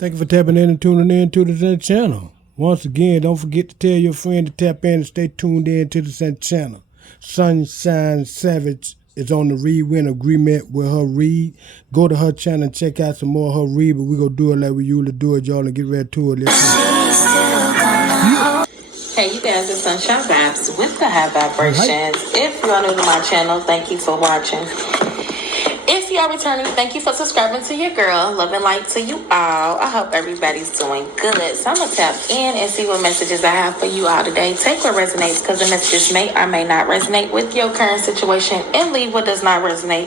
Thank you for tapping in and tuning in to the Zen channel. Once again, don't forget to tell your friend to tap in and stay tuned in to the Zen channel. Sunshine Savage is on the read. We're in agreement with her read. Go to her channel and check out some more of her read, but we're going to do it like we usually do it, y'all, and get ready to it. Hey, you guys, it's Sunshine Vibes with the High Vibrations. If you are new to my channel, thank you for watching. If you are returning, thank you for subscribing to your girl. Love and light to you all. I hope everybody's doing good. So I'm going to tap in and see what messages I have for you all today. Take what resonates because the messages may or may not resonate with your current situation and leave what does not resonate.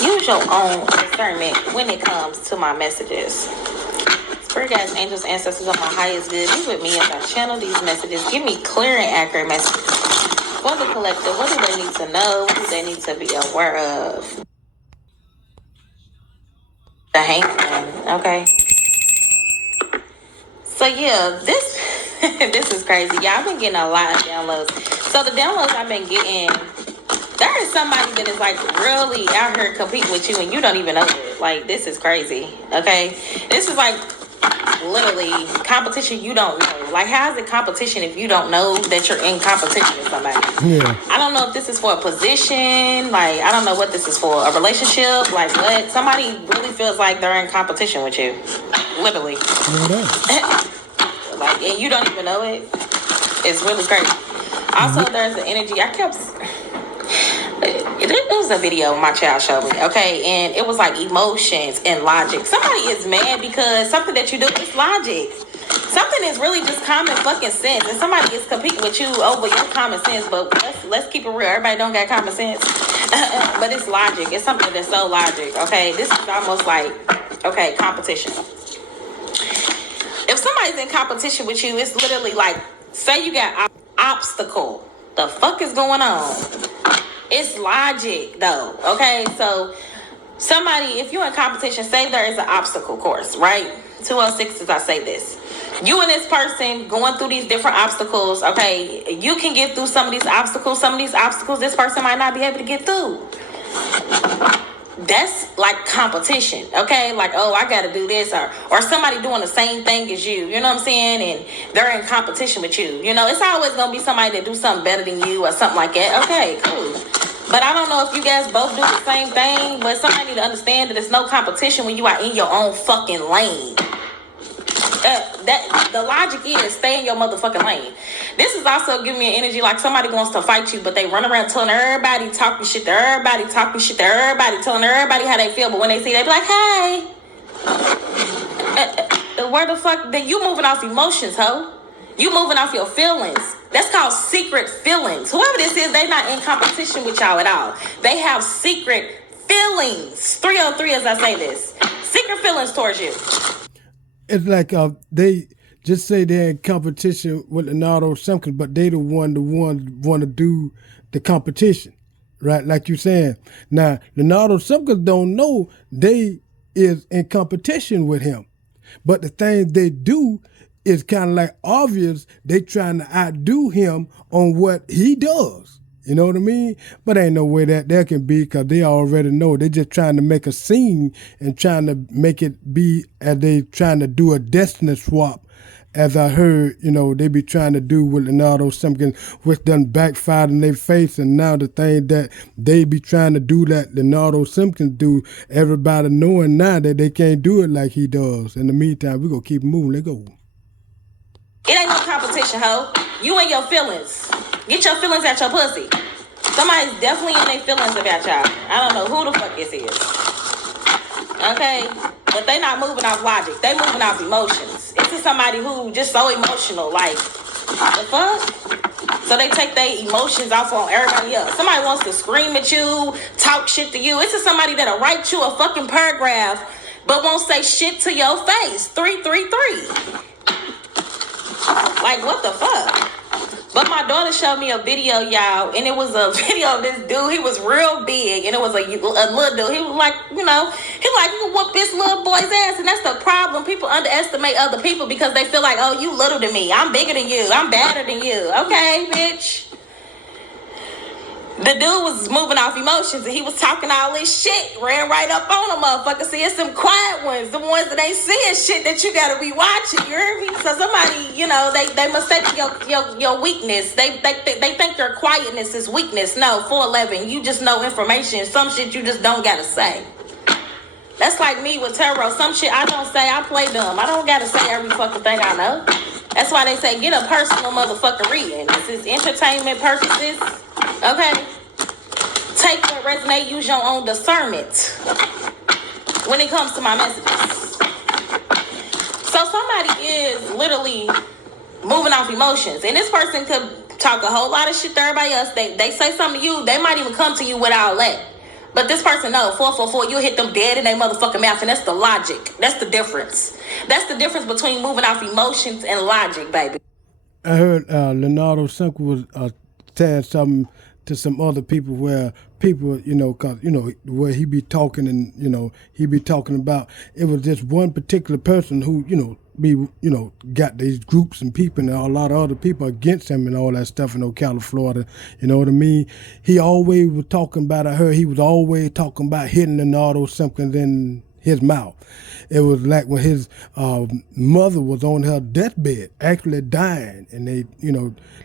Use your own discernment when it comes to my messages. Spirit guides, angels, ancestors on my highest good, be with me as I channel these messages. Give me clear and accurate messages. For the collective, what do they need to know? What do they need to be aware of? The Hangman, okay? So yeah, this this is crazy. Y'all, I've been getting a lot of downloads. So the downloads I've been getting, there is somebody that is like really out here competing with you and you don't even know it. Like, this is crazy, okay? This is like literally competition you don't know. Like, how is it competition if you don't know that you're in competition with somebody? Yeah. I don't know if this is for a position. Like, I don't know what this is for. A relationship? Like, what? Somebody really feels like they're in competition with you. Literally. Like, and you don't even know it. It's really crazy. Also, there's the energy. It was a video my child showed me, okay? And it was like emotions and logic. Somebody is mad because something that you do is logic. Something is really just common fucking sense. And somebody is competing with you over your common sense. But let's keep it real. Everybody don't got common sense. But it's logic. It's something that's so logic, okay? This is almost like, okay, competition. If somebody's in competition with you, it's literally like, say you got obstacle. The fuck is going on? It's logic, though, okay? So, somebody, if you're in competition, say there is an obstacle course, right? 206 as I say this. You and this person going through these different obstacles, okay? You can get through some of these obstacles. Some of these obstacles, this person might not be able to get through. That's like competition, okay? Like, oh, I got to do this. Or somebody doing the same thing as you, you know what I'm saying? And they're in competition with you. You know, it's always going to be somebody that do something better than you or something like that. Okay, cool. But I don't know if you guys both do the same thing, but somebody need to understand that there's no competition when you are in your own fucking lane. That the logic is stay in your motherfucking lane. This is also giving me an energy like somebody wants to fight you, but they run around telling everybody, talking shit to everybody, talking shit to everybody, telling everybody how they feel, but when they see, they be like, hey, where the fuck, then you moving off emotions, ho? You moving off your feelings. That's called secret feelings. Whoever this is, they not in competition with y'all at all. They have secret feelings. 303 as I say this. Secret feelings towards you. It's like they just say they're in competition with Leonardo Simpkins, but they the one want to do the competition, right? Like you're saying. Now, Leonardo Simpkins don't know they is in competition with him. But the things they do is kind of like obvious. They trying to outdo him on what he does. You know what I mean? But ain't no way that there can be because they already know. They just trying to make a scene and trying to make it be as they trying to do a destiny swap. As I heard, you know, they be trying to do with Leonardo Simpkins, which done backfired in their face. And now the thing that they be trying to do that Leonardo Simpkins do, everybody knowing now that they can't do it like he does. In the meantime, we going to keep moving. Let's go. It ain't no competition, ho. You and your feelings. Get your feelings out your pussy. Somebody's definitely in their feelings about y'all. I don't know who the fuck this is. Okay? But they not moving off logic. They moving off emotions. This is somebody who just so emotional. Like, the fuck? So they take their emotions off on everybody else. Somebody wants to scream at you, talk shit to you. This is somebody that'll write you a fucking paragraph but won't say shit to your face. 333. Like, what the fuck? But my daughter showed me a video, y'all, and it was a video of this dude. He was real big, and it was a little dude. He was like, you know, he like, you can whoop this little boy's ass, and that's the problem. People underestimate other people because they feel like, oh, you little than me. I'm bigger than you. I'm badder than you. Okay, bitch. The dude was moving off emotions and he was talking all this shit. Ran right up on a motherfucker. See, it's some quiet ones. The ones that ain't saying shit that you gotta be watching. You heard me? So somebody, they mistake your weakness. They think your quietness is weakness. No, 411. You just know information. Some shit you just don't gotta say. That's like me with tarot. Some shit I don't say, I play dumb. I don't gotta say every fucking thing I know. That's why they say get a personal motherfucking reading. This is entertainment purposes. Okay? Take what resonate, use your own discernment when it comes to my messages. So somebody is literally moving off emotions. And this person could talk a whole lot of shit to everybody else. They say something to you, they might even come to you with all that. But this person, no, 444, you'll hit them dead in their motherfucking mouth, and that's the logic. That's the difference. That's the difference between moving off emotions and logic, baby. I heard Leonardo Simpkins was saying something to some other people where people, cause, where he be talking and, he be talking about, it was just one particular person who, got these groups and people and a lot of other people against him and all that stuff in Ocala, Florida. You know what I mean? He always was talking about, I heard he was always talking about hitting Leonardo Simpkins in his mouth. It was like when his mother was on her deathbed, actually dying, and they,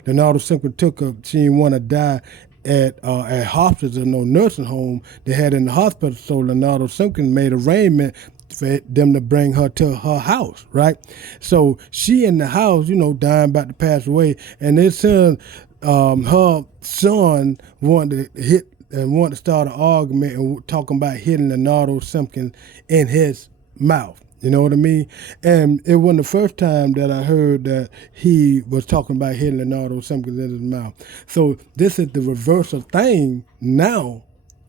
Leonardo Simpkins took her, she didn't want to die at hospital or no nursing home they had in the hospital, so Leonardo Simpkins made arrangement for them to bring her to her house, right? So she in the house, dying about to pass away, and this son, her son wanted to start an argument and talking about hitting Leonardo Simpkins in his mouth. You know what I mean? And it wasn't the first time that I heard that he was talking about hitting Leonardo Simpkins in his mouth. So this is the reversal thing now.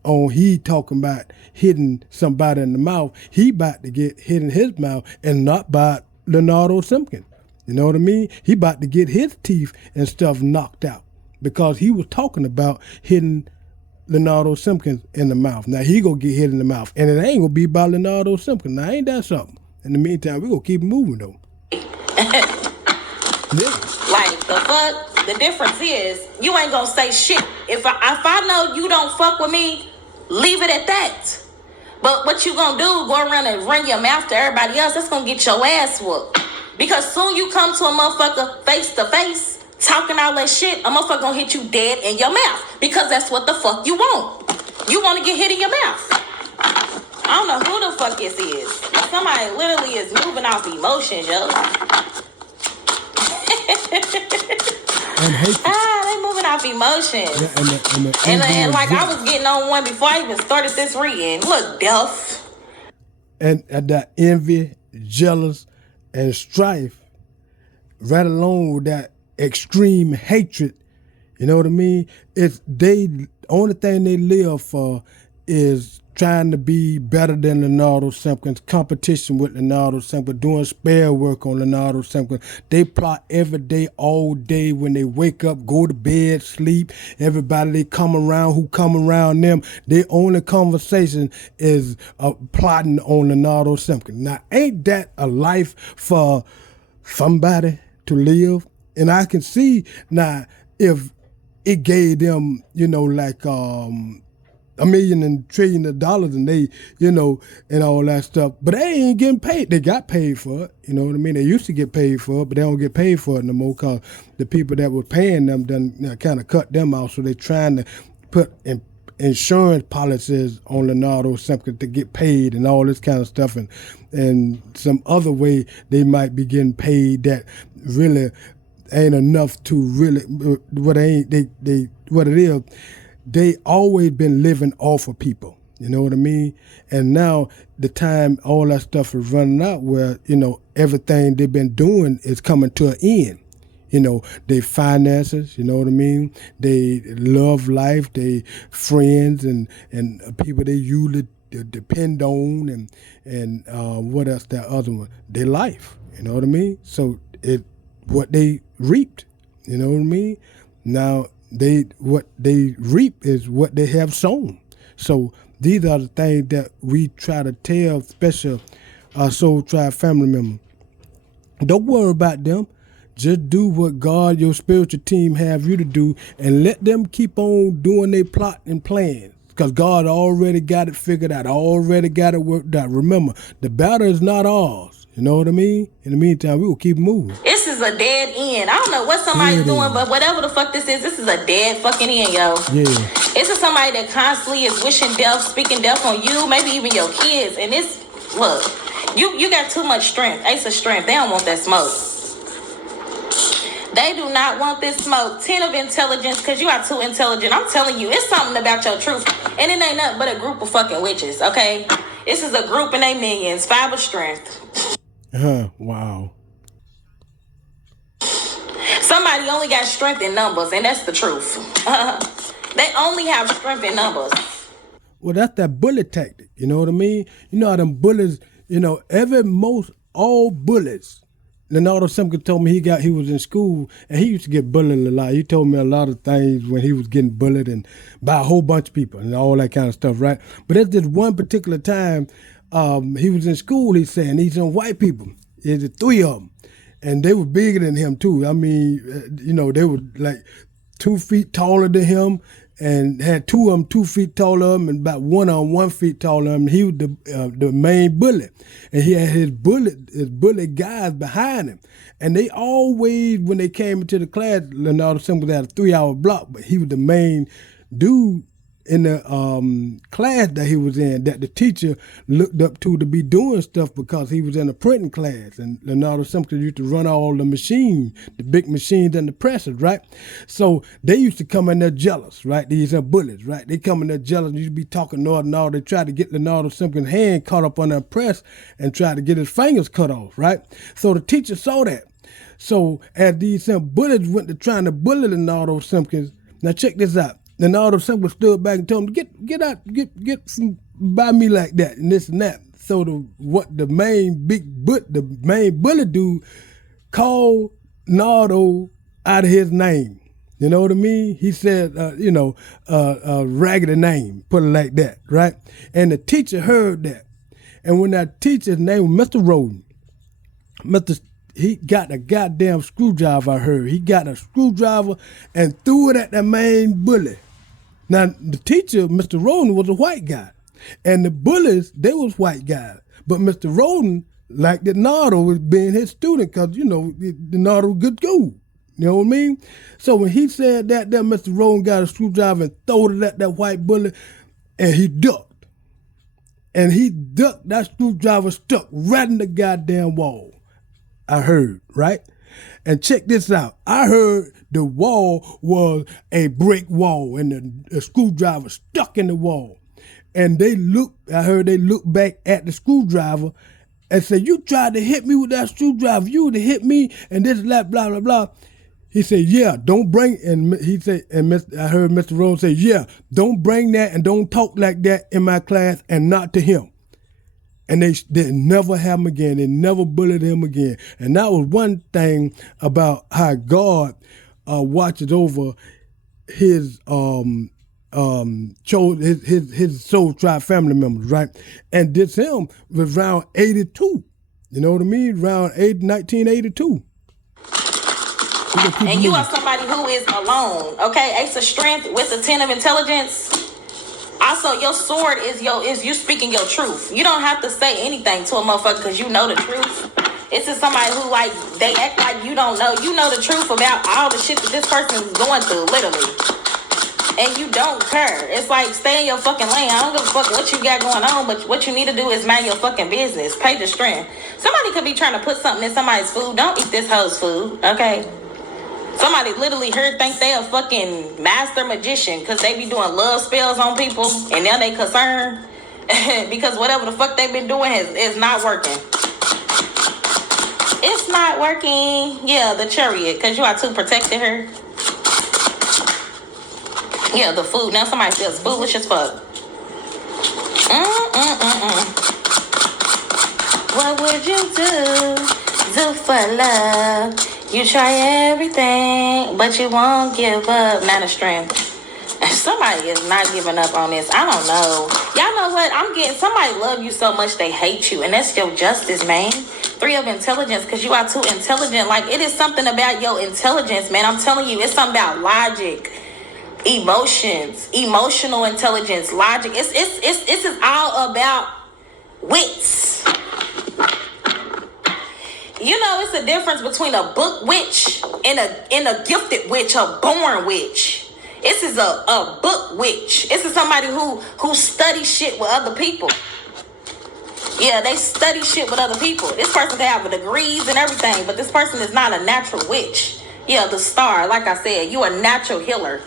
On he talking about hitting somebody in the mouth, he about to get hit in his mouth and not by Leonardo Simpkins. You know what I mean? He about to get his teeth and stuff knocked out because he was talking about hitting Leonardo Simpkins in the mouth. Now he gonna get hit in the mouth, and it ain't gonna be by Leonardo Simpkins. Now ain't that something? In the meantime, we gonna keep moving though. Yeah. Like the fuck, the difference is you ain't gonna say shit. If I know you don't fuck with me, leave it at that. But what you gonna do, go around and run your mouth to everybody else, that's gonna get your ass whooped. Because soon you come to a motherfucker face to face, talking all that shit, a motherfucker gonna hit you dead in your mouth. Because that's what the fuck you want. You wanna get hit in your mouth. I don't know who the fuck this is. Somebody literally is moving off emotions, yo. They moving off emotions. Yeah, and like I was getting on one before I even started this reading. Look, Delph. And that envy, jealous, and strife, right along with that extreme hatred, you know what I mean? It's only thing they live for is trying to be better than Leonardo Simpkins, competition with Leonardo Simpkins, doing spare work on Leonardo Simpkins. They plot every day, all day, when they wake up, go to bed, sleep. Everybody they come around, who come around them, their only conversation is plotting on Leonardo Simpkins. Now, ain't that a life for somebody to live? And I can see now if it gave them, like $1 million and $1 trillion and they, and all that stuff. But they ain't getting paid. They got paid for it. You know what I mean? They used to get paid for it, but they don't get paid for it no more because the people that were paying them done kind of cut them out. So they're trying to put insurance policies on Leonardo Simpkins to get paid and all this kind of stuff. And some other way they might be getting paid that really ain't enough to really, what it is, they always been living off of people. You know what I mean? And now the time all that stuff is running out where, everything they've been doing is coming to an end. They finances, you know what I mean? They love life, they friends and people they usually depend on and what else, that other one? Their life, you know what I mean? So what they reaped, you know what I mean? Now, what they reap is what they have sown. So these are the things that we try to tell, especially our Soul Tribe family members. Don't worry about them. Just do what God, your spiritual team, have you to do, and let them keep on doing their plot and plans. Because God already got it figured out, already got it worked out. Remember, the battle is not ours. You know what I mean? In the meantime, we will keep moving. This is a dead end. I don't know what somebody's doing, but whatever the fuck this is a dead fucking end, yo. Yeah. This is somebody that constantly is wishing death, speaking death on you, maybe even your kids. And this, look, you got too much strength, ace of strength. They don't want that smoke. They do not want this smoke. 10 of intelligence, because you are too intelligent. I'm telling you, it's something about your truth. And it ain't nothing but a group of fucking witches, okay? This is a group and they millions. 5 of strength. Wow. Somebody only got strength in numbers, and that's the truth. They only have strength in numbers. Well, that's that bullet tactic. You know what I mean? You know how them bullets, all bullets. Leonardo Simpkins told me he was in school and he used to get bullied a lot. He told me a lot of things when he was getting bullied and by a whole bunch of people and all that kind of stuff, right? But at this one particular time, he was in school, he said, and he's some white people. There's 3 of them. And they were bigger than him too. I mean, they were like 2 feet taller than him, and had 2 of them 2 feet taller than him, and about 1 of them 1 feet taller than him. He was the main bully, and he had his bully guys behind him. And they always, when they came into the class, Leonardo Simpkins had a 3-hour block, but he was the main dude in the class that he was in, that the teacher looked up to be doing stuff because he was in a printing class. And Leonardo Simpkins used to run all the machines, the big machines and the presses, right? So they used to come in there jealous, right? These are bullies, right? They come in there jealous and used to be talking north and all. They tried to get Leonardo Simpkins' hand caught up on that press and tried to get his fingers cut off, right? So the teacher saw that. So as these bullies went to trying to bully Leonardo Simpkins, now check this out. Leonardo Simpkins stood back and told him, get out, get from by me like that and this and that. So the main bully dude called Nardo out of his name. You know what I mean? He said, raggedy name, put it like that, right? And the teacher heard that. And when that teacher's name was Mr. Roden, he got a goddamn screwdriver, I heard. He got a screwdriver and threw it at the main bully. Now, the teacher, Mr. Roden, was a white guy. And the bullies, they was white guys. But Mr. Roden, like Leonardo, was being his student because, Leonardo was good school. You know what I mean? So when he said that, then Mr. Roden got a screwdriver and threw it at that white bully, and he ducked. And he ducked, that screwdriver stuck right in the goddamn wall. I heard, right? And check this out. I heard the wall was a brick wall and the screwdriver stuck in the wall. And I heard they looked back at the screwdriver and said, you tried to hit me with that screwdriver. You would have hit me and this, blah, blah, blah, blah. He said, yeah, don't bring, and he said, I heard Mr. Rose say, yeah, don't bring that and don't talk like that in my class and not to him. And they never have him again. They never bullied him again. And that was one thing about how God watches over his his Soul Tribe family members, right? And this him was around 82. You know what I mean? Around 1982. And you are somebody who is alone, okay? Ace of strength with the 10 of intelligence. Also, your sword is you speaking your truth. You don't have to say anything to a motherfucker because you know the truth. This is somebody who, like, they act like you don't know. You know the truth about all the shit that this person is going through, literally. And you don't care. It's like, stay in your fucking lane. I don't give a fuck what you got going on, but what you need to do is mind your fucking business. Pay the strength. Somebody could be trying to put something in somebody's food. Don't eat this hoe's food, okay? Somebody literally think they a fucking master magician because they be doing love spells on people and now they concerned because whatever the fuck they been doing is not working. It's not working. Yeah, the chariot, because you are too protecting her. Yeah, the food. Now somebody feels foolish as fuck. What would you do for love? You try everything, but you won't give up. Not a strength. Somebody is not giving up on this. I don't know. Y'all know what? Somebody love you so much they hate you. And that's your justice, man. 3 of intelligence, because you are too intelligent. Like, it is something about your intelligence, man. I'm telling you, it's something about logic, emotions, emotional intelligence, logic. It's all about wits. You know, it's a difference between a book witch and a gifted witch, a born witch. This is a book witch. This is somebody who studies shit with other people. Yeah, they study shit with other people. This person can have degrees and everything, but this person is not a natural witch. Yeah, the star, like I said, you a natural healer.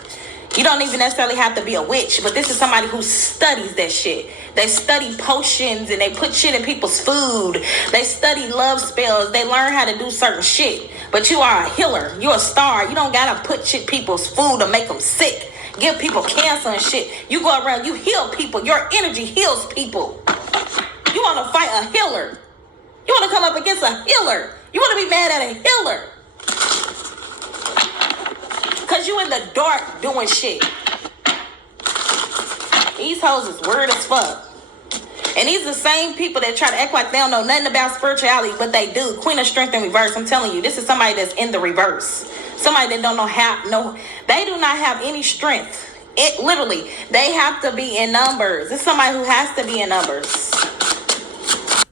You don't even necessarily have to be a witch, but this is somebody who studies that shit. They study potions and they put shit in people's food. They study love spells. They learn how to do certain shit. But you are a healer. You're a star. You don't gotta put shit people's food to make them sick. Give people cancer and shit. You go around, you heal people. Your energy heals people. You want to fight a healer. You want to come up against a healer. You want to be mad at a healer. Because you in the dark doing shit. These hoes is weird as fuck. And these are the same people that try to act like they don't know nothing about spirituality, but they do. Queen of Strength in reverse. I'm telling you, this is somebody that's in the reverse. Somebody that don't know how. No, they do not have any strength. It literally, they have to be in numbers. It's somebody who has to be in numbers.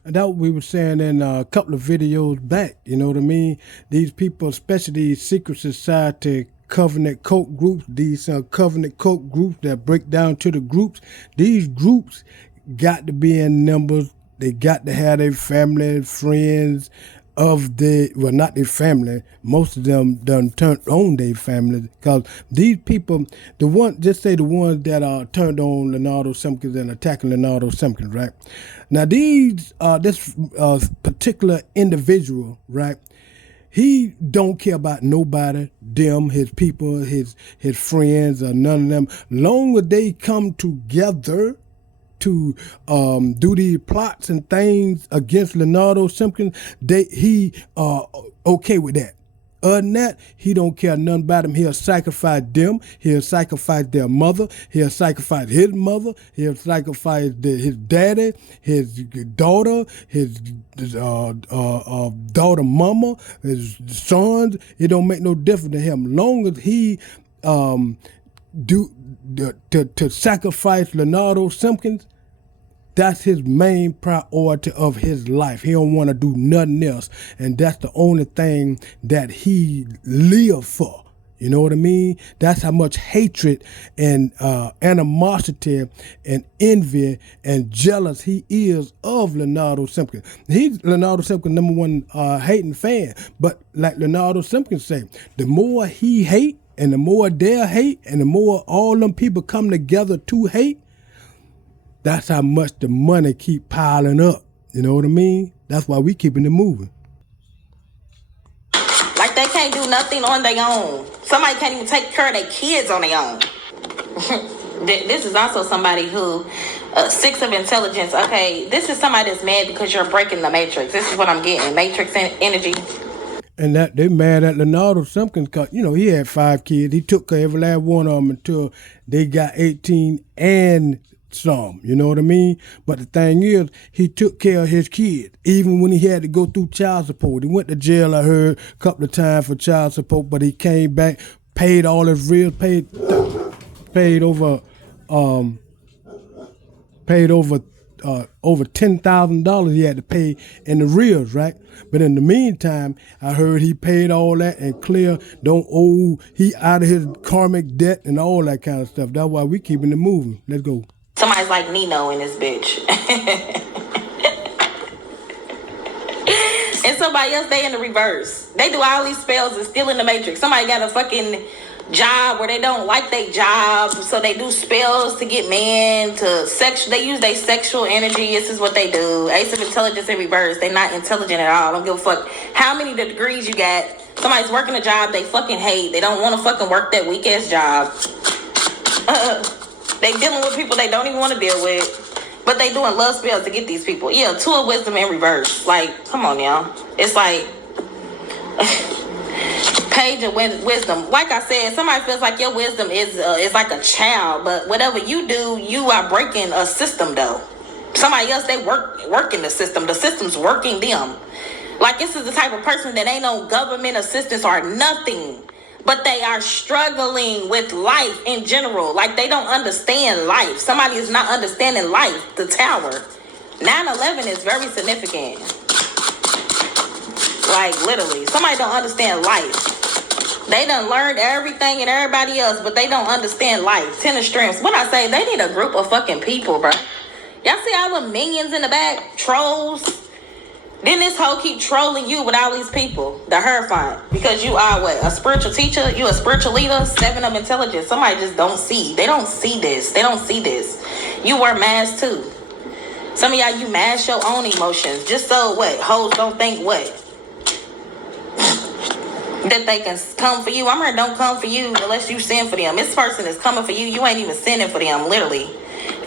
And that we were saying in a couple of videos back, you know what I mean? These people, especially these secret society covenant cult groups, these covenant cult groups that break down to the groups, these groups got to be in numbers. They got to have their family, friends of the, well, not their family. Most of them done turned on their family, because these people, the one, just say the ones that are turned on Leonardo Simpkins and attacking Leonardo Simpkins, right? Now these, this particular individual, right? He don't care about nobody, them, his people, his friends, or none of them. Long as they come together to do these plots and things against Leonardo Simpkins, he okay with that. Other than that, he don't care nothing about them. He'll sacrifice them. He'll sacrifice their mother. He'll sacrifice his mother. He'll sacrifice his daddy, his daughter, his daughter mama, his sons. It don't make no difference to him. Long as he to sacrifice Leonardo Simpkins, that's his main priority of his life. He don't want to do nothing else. And that's the only thing that he live for. You know what I mean? That's how much hatred and animosity and envy and jealous he is of Leonardo Simpkins. He's Leonardo Simpkins' number one hating fan. But like Leonardo Simpkins say, the more he hate and the more they hate and the more all them people come together to hate, that's how much the money keep piling up. You know what I mean? That's why we keeping it moving. Like they can't do nothing on their own. Somebody can't even take care of their kids on their own. This is also somebody who, 6 of intelligence. Okay, this is somebody that's mad because you're breaking the matrix. This is what I'm getting. Matrix energy. And that they mad at Leonardo Simpkins because, you know, he had 5 kids. He took care of every last one of them until they got 18 and some, you know what I mean? But the thing is, he took care of his kids, even when he had to go through child support. He went to jail, I heard, a couple of times for child support, but he came back, paid all his real, paid over $10,000 he had to pay in the reals, right? But in the meantime, I heard he paid all that and clear, don't owe, he out of his karmic debt and all that kind of stuff. That's why we keeping it moving. Let's go. Somebody's like Nino in this bitch. And somebody else, they in the reverse. They do all these spells and still in the matrix. Somebody got a fucking job where they don't like their job, so they do spells to get men to they use their sexual energy. This is what they do. Ace of intelligence in reverse. They not intelligent at all. Don't give a fuck how many degrees you got. Somebody's working a job they fucking hate. They don't want to fucking work that weak ass job. They dealing with people they don't even want to deal with, but they doing love spells to get these people. Yeah, 2 of wisdom in reverse. Like, come on, y'all. It's like Page of wisdom. Like I said, somebody feels like your wisdom is like a child, but whatever you do, you are breaking a system though. Somebody else, they working the system. The system's working them. Like, this is the type of person that ain't no government assistance or nothing. But they are struggling with life in general. Like, they don't understand life. Somebody is not understanding life. The tower. 9/11 is very significant. Like, literally. Somebody don't understand life. They done learned everything and everybody else, but they don't understand life. 10 of strengths. What I say, they need a group of fucking people, bro. Y'all see all the minions in the back? Trolls. Then this hoe keep trolling you with all these people. The Hierophant. Because you are what? A spiritual teacher? You a spiritual leader? 7 of intelligence. Somebody just don't see. They don't see this. They don't see this. You wear masks too. Some of y'all, you mask your own emotions. Just so what? Hoes don't think what? That they can come for you. I'm here, don't come for you unless you send for them. This person is coming for you. You ain't even sending for them, literally.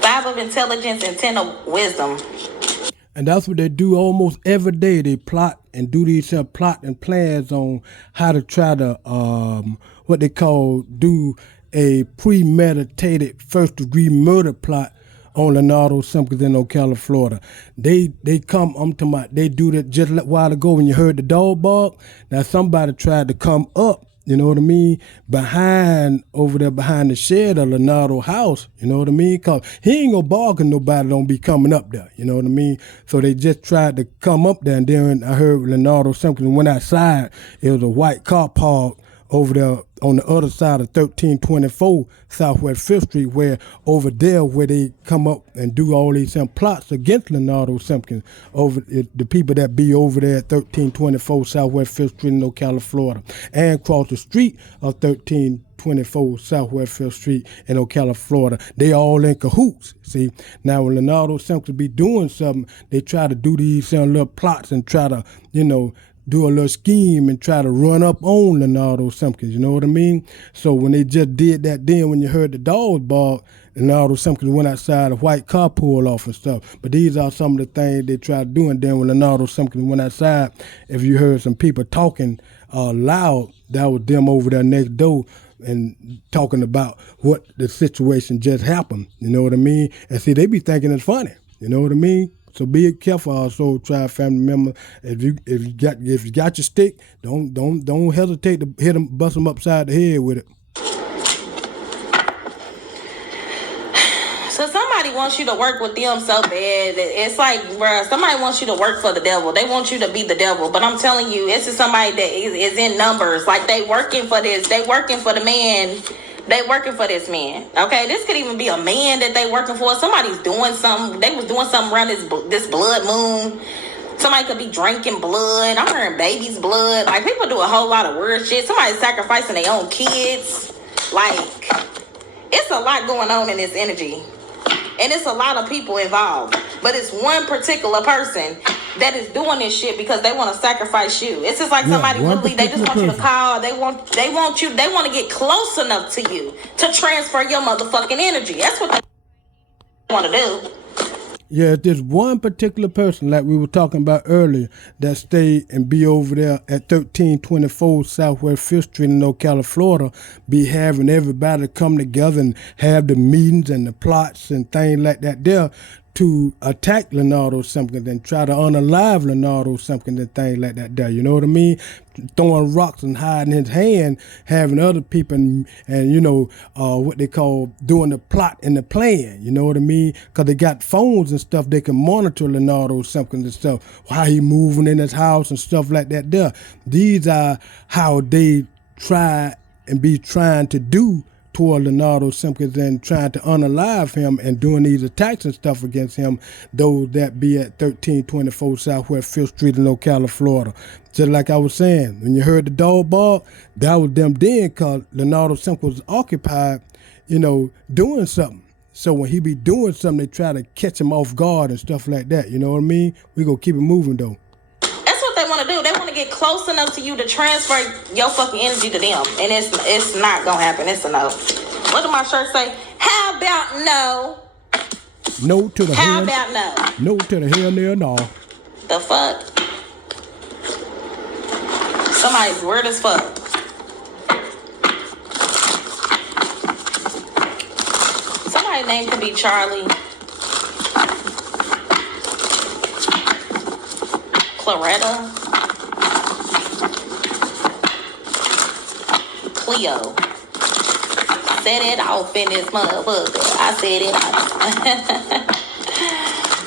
5 of intelligence and 10 of wisdom. And that's what they do almost every day. They plot and do these plot and plans on how to try to, what they call, do a premeditated first-degree murder plot on Leonardo Simpkins in Ocala, Florida. They come, I'm talking about, they do that just a while ago when you heard the dog bark. Now somebody tried to come up, you know what I mean, over there behind the shed of Leonardo's house, you know what I mean? Because he ain't gonna bark and nobody don't be coming up there, you know what I mean? So they just tried to come up there, and then I heard Leonardo Simpkins went outside. It was a white car parked over there on the other side of 1324 Southwest 5th Street, where over there where they come up and do all these plots against Leonardo Simpkins, over the people that be over there at 1324 Southwest 5th Street in Ocala, Florida, and across the street of 1324 Southwest 5th Street in Ocala, Florida. They all in cahoots. See, now when Leonardo Simpkins be doing something, they try to do these little plots and try to, do a little scheme and try to run up on Leonardo Simpkins, you know what I mean? So when they just did that, then when you heard the dogs bark, Leonardo Simpkins went outside, a white car pulled off and stuff. But these are some of the things they tried to do. And then when Leonardo Simpkins went outside, if you heard some people talking loud, that was them over there next door and talking about what the situation just happened, you know what I mean? And see, they be thinking it's funny, you know what I mean? So be careful also, try family member. If you got your stick, don't hesitate to hit them, bust them upside the head with it. So somebody wants you to work with them so bad. It's like, bruh, somebody wants you to work for the devil. They want you to be the devil. But I'm telling you, this is somebody that is in numbers. Like, they working for this. They working for the man. They working for this man. Okay, this could even be a man that they working for. Somebody's doing something. They was doing something around this blood moon. Somebody could be drinking blood. I'm hearing baby's blood. Like, people do a whole lot of weird shit. Somebody's sacrificing their own kids. Like, it's a lot going on in this energy. And it's a lot of people involved. But it's one particular person that is doing this shit because they want to sacrifice you. It's just like somebody literally, they just want you to call. They want to get close enough to you to transfer your motherfucking energy. That's what they want to do. Yeah, there's one particular person, like we were talking about earlier, that stay and be over there at 1324 Southwest 5th Street in Ocala, Florida, be having everybody come together and have the meetings and the plots and things like that there to attack Leonardo Simpkins and try to unalive Leonardo Simpkins and things like that there, you know what I mean? Throwing rocks and hiding his hand, having other people and what they call doing the plot and the plan, you know what I mean? Because they got phones and stuff, they can monitor Leonardo Simpkins and stuff, how he moving in his house and stuff like that there. These are how they try and be trying to do toward Leonardo Simpkins and trying to unalive him and doing these attacks and stuff against him, those that be at 1324 Southwest 5th Street in Ocala, Florida. Just like I was saying, when you heard the dog bark, that was them then, because Leonardo Simpkins was occupied, doing something. So when he be doing something, they try to catch him off guard and stuff like that, you know what I mean? We gonna keep it moving though. They want to do. They want to get close enough to you to transfer your fucking energy to them, and it's not gonna happen. It's a no. What did my shirt say? How about no? No to the How about no? No to the hell no. The fuck? Somebody's weird as fuck. Somebody's name could be Charlie. Floretta. Cleo. Set it off in this motherfucker. I said it off.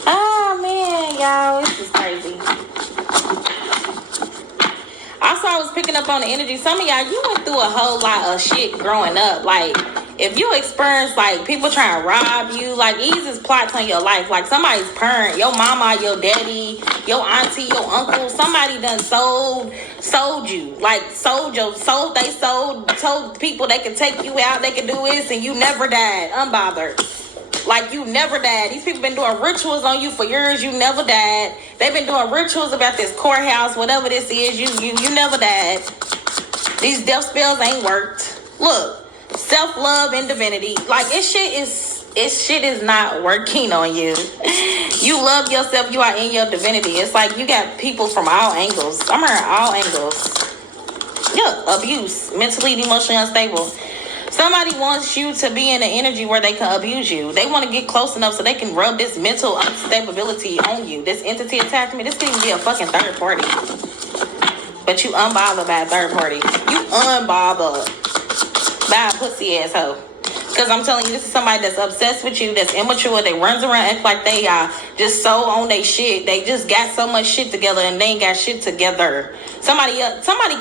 Oh, man, y'all. This is crazy. Also, I was picking up on the energy. Some of y'all, you went through a whole lot of shit growing up. Like, if you experience, like, people trying to rob you, like, easy plots on your life. Like, somebody's parent, your mama, your daddy, your auntie, your uncle, somebody done sold you. Like, told people they can take you out, they can do this, and you never died, unbothered. Like, you never died. These people been doing rituals on you for years. You never died. They've been doing rituals about this courthouse, whatever this is. You never died. These death spells ain't worked. Look, self-love and divinity. Like, this shit is not working on you. You love yourself. You are in your divinity. It's like you got people from all angles. I'm hearing all angles. Yeah, abuse, mentally and emotionally unstable. Somebody wants you to be in an energy where they can abuse you. They want to get close enough so they can rub this mental unstability on you. This entity attachment, this can even be a fucking third party. But you unbothered by a third party. You unbothered by a pussy asshole. Because I'm telling you, this is somebody that's obsessed with you, that's immature, they runs around act like they are just so on they shit. They just got so much shit together and they ain't got shit together. Somebody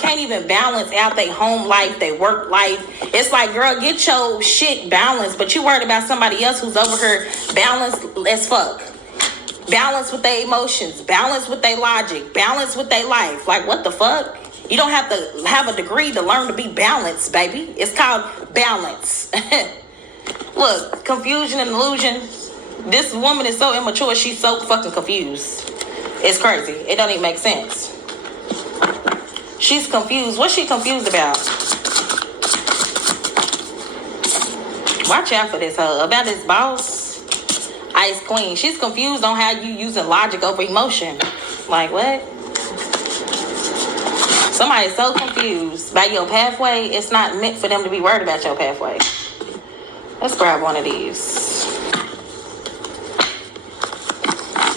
can't even balance out their home life, their work life. It's like, girl, get your shit balanced, but you worried about somebody else who's over here balanced as fuck. Balance with their emotions, balance with their logic, balance with their life. Like, what the fuck? You don't have to have a degree to learn to be balanced, baby. It's called balance. Look, confusion and illusion. This woman is so immature, she's so fucking confused. It's crazy. It don't even make sense. She's confused. What's she confused about? Watch out for this hoe. About this boss. Ice Queen. She's confused on how you using logic over emotion. Like, what? Somebody's so confused by your pathway, it's not meant for them to be worried about your pathway. Let's grab one of these.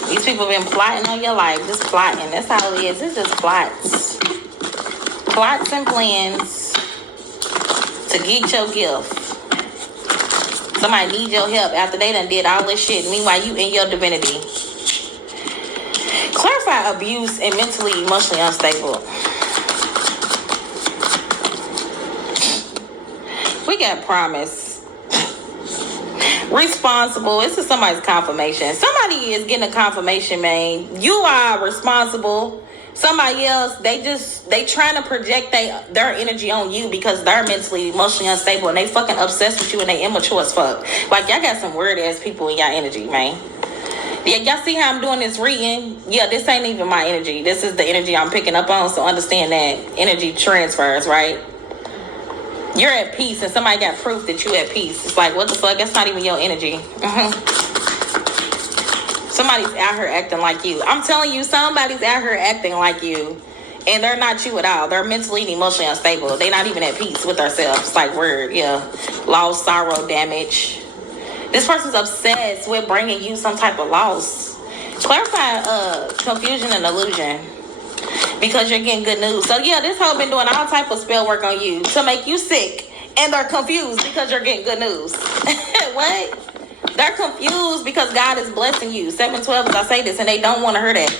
These people been plotting on your life. Just plotting. That's how it is. It's just plots. Plots and plans to get your gift. Somebody need your help after they done did all this shit. Meanwhile, you in your divinity. Clarify abuse and mentally, emotionally unstable. We got promise. Responsible. This is somebody's confirmation. Somebody is getting a confirmation, man. You are responsible. Somebody else, they trying to project their energy on you because they're mentally, emotionally unstable and they fucking obsessed with you and they immature as fuck. Like, y'all got some weird ass people in y'all energy, man. Yeah, y'all see how I'm doing this reading? Yeah, this ain't even my energy. This is the energy I'm picking up on, so understand that energy transfers, right? You're at peace and somebody got proof that you at peace. It's like, what the fuck? That's not even your energy. Somebody's out here acting like you. I'm telling you, somebody's out here acting like you. And they're not you at all. They're mentally and emotionally unstable. They're not even at peace with themselves. It's like, word, yeah. Loss, sorrow, damage. This person's obsessed with bringing you some type of loss. Clarify confusion and illusion. Because you're getting good news. So yeah, this hoe been doing all type of spell work on you to make you sick. And they're confused because you're getting good news. What? They're confused because God is blessing you. 712 as I say this and they don't want to hear that.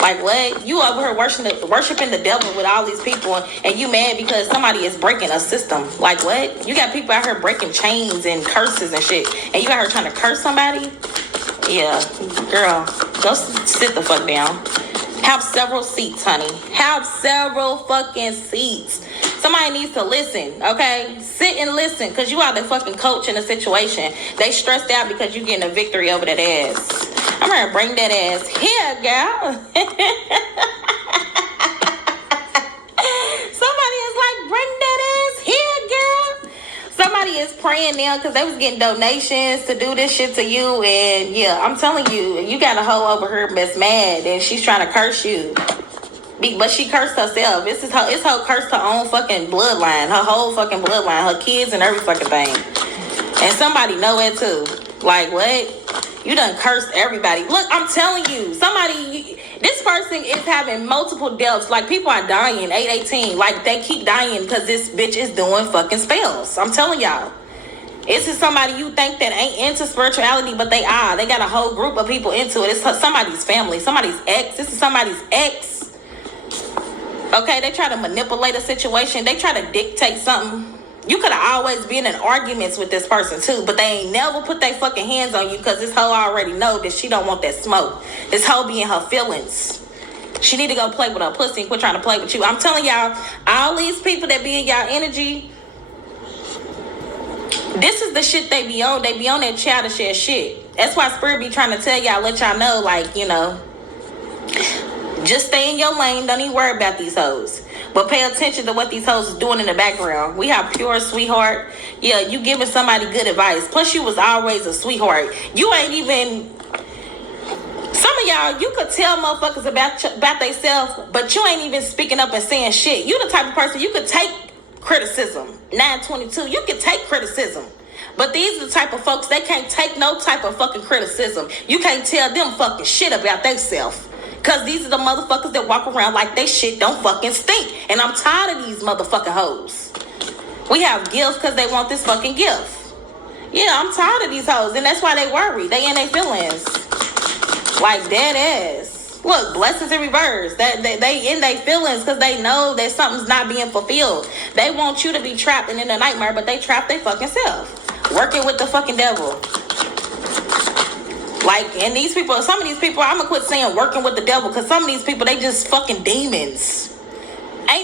Like, what? You over here worshiping the devil with all these people and you mad because somebody is breaking a system. Like, what? You got people out here breaking chains and curses and shit. And you out here trying to curse somebody? Yeah, girl, go sit the fuck down. Have several seats, honey. Have several fucking seats. Somebody needs to listen, okay? Sit and listen, because you are the fucking coach in the situation. They stressed out because you getting a victory over that ass. I'm gonna bring that ass here, girl. Somebody is like, bring that ass here, girl. Somebody is praying now because they was getting donations to do this shit to you. And yeah, I'm telling you, you got a hoe over here that's mad and she's trying to curse you. But she cursed herself. It's her cursed her own fucking bloodline. Her whole fucking bloodline. Her kids and every fucking thing. And somebody know it too. Like, what? You done cursed everybody. Look, I'm telling you. This person is having multiple deaths. Like, people are dying, 818. Like, they keep dying because this bitch is doing fucking spells. I'm telling y'all. This is somebody you think that ain't into spirituality, but they are. They got a whole group of people into it. It's somebody's family, somebody's ex. This is somebody's ex. Okay, they try to manipulate a situation. They try to dictate something. You could have always been in arguments with this person too, but they ain't never put their fucking hands on you because this hoe already know that she don't want that smoke. This hoe be in her feelings. She need to go play with her pussy and quit trying to play with you. I'm telling y'all, all these people that be in y'all energy, this is the shit they be on. They be on that childish ass shit. That's why Spirit be trying to tell y'all, let y'all know, like, you know, just stay in your lane. Don't even worry about these hoes. But pay attention to what these hoes is doing in the background. We have pure sweetheart. Yeah, you giving somebody good advice. Plus, you was always a sweetheart. You ain't even... Some of y'all, you could tell motherfuckers about themselves, but you ain't even speaking up and saying shit. You the type of person, you could take criticism. 922, you can take criticism. But these are the type of folks, they can't take no type of fucking criticism. You can't tell them fucking shit about themselves. Because these are the motherfuckers that walk around like they shit don't fucking stink. And I'm tired of these motherfucking hoes. We have gifts because they want this fucking gift. Yeah, I'm tired of these hoes. And that's why they worry. They in their feelings. Like dead ass. Look, blessings in reverse. They in their feelings because they know that something's not being fulfilled. They want you to be trapped and in a nightmare, but they trap their fucking self. Working with the fucking devil. Like, and these people, some of these people, I'm gonna quit saying working with the devil, because some of these people, they just fucking demons. God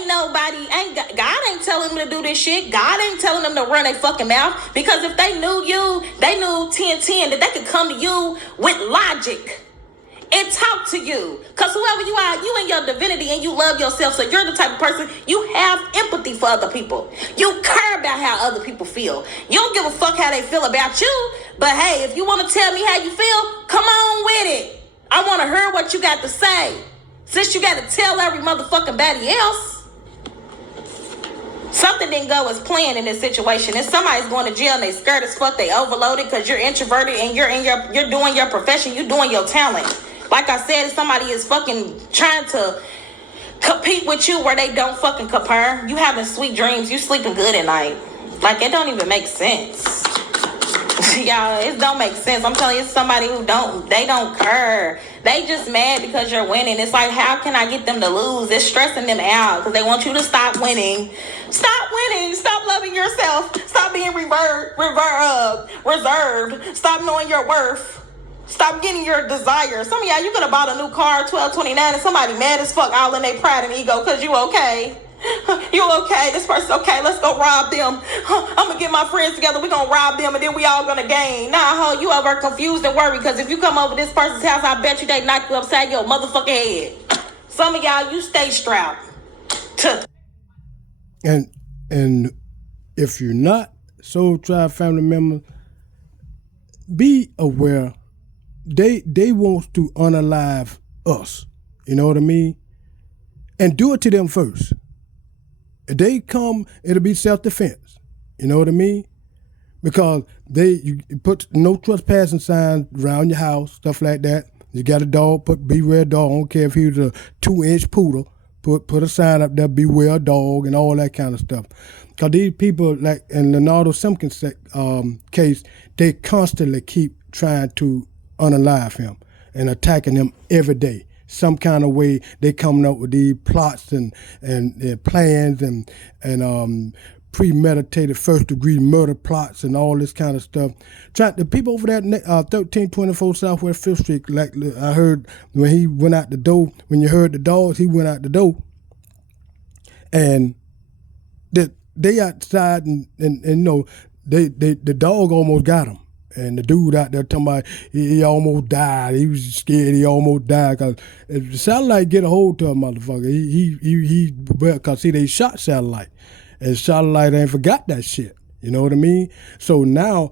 ain't telling them to do this shit. God ain't telling them to run their fucking mouth, because if they knew you, they knew 1010, that they could come to you with logic and talk to you. Because whoever you are, you in your divinity and you love yourself, so you're the type of person, you have empathy for other people. You care about how other people feel. You don't give a fuck how they feel about you, but hey, if you want to tell me how you feel, come on with it. I want to hear what you got to say. Since you got to tell every motherfucking body else. Something didn't go as planned in this situation. If somebody's going to jail and they scared as fuck, they overloaded because you're introverted and you're doing your profession, you're doing your talent. Like I said, if somebody is fucking trying to compete with you where they don't fucking compare, you having sweet dreams, you sleeping good at night. Like, it don't even make sense. Y'all, it don't make sense. I'm telling you, it's somebody who don't care. They just mad because you're winning. It's like, how can I get them to lose? It's stressing them out because they want you to stop winning. Stop winning. Stop loving yourself. Stop being reserved. Stop knowing your worth. Stop getting your desire. Some of y'all, you could have bought a new car, 1229, and somebody mad as fuck all in their pride and ego because you okay. You okay? This person's okay. Let's go rob them. I'm going to get my friends together. We're going to rob them and then we all going to gain. Nah, ho, you over confused and worried because if you come over this person's house, I bet you they knock you upside your motherfucking head. Some of y'all, you stay strapped. And if you're not Soul Tribe family members, be aware they want to unalive us. You know what I mean? And do it to them first. If they come, it'll be self-defense. You know what I mean? Because you put no trespassing signs around your house, stuff like that. You got a dog, put beware dog. I don't care if he was a 2-inch poodle. Put a sign up there, beware dog, and all that kind of stuff. Because these people, like in Leonardo Simpkins' case, they constantly keep trying to unalive him and attacking him every day. Some kind of way they coming up with these plots and plans and premeditated first-degree murder plots and all this kind of stuff. The people over there at 1324 Southwest 5th Street, like I heard when he went out the door, when you heard the dogs, he went out the door. And they outside and you know, the dog almost got him. And the dude out there talking about he almost died. He was scared. He almost died because if the satellite get a hold to a motherfucker, he because see they shot satellite, and satellite ain't forgot that shit. You know what I mean? So now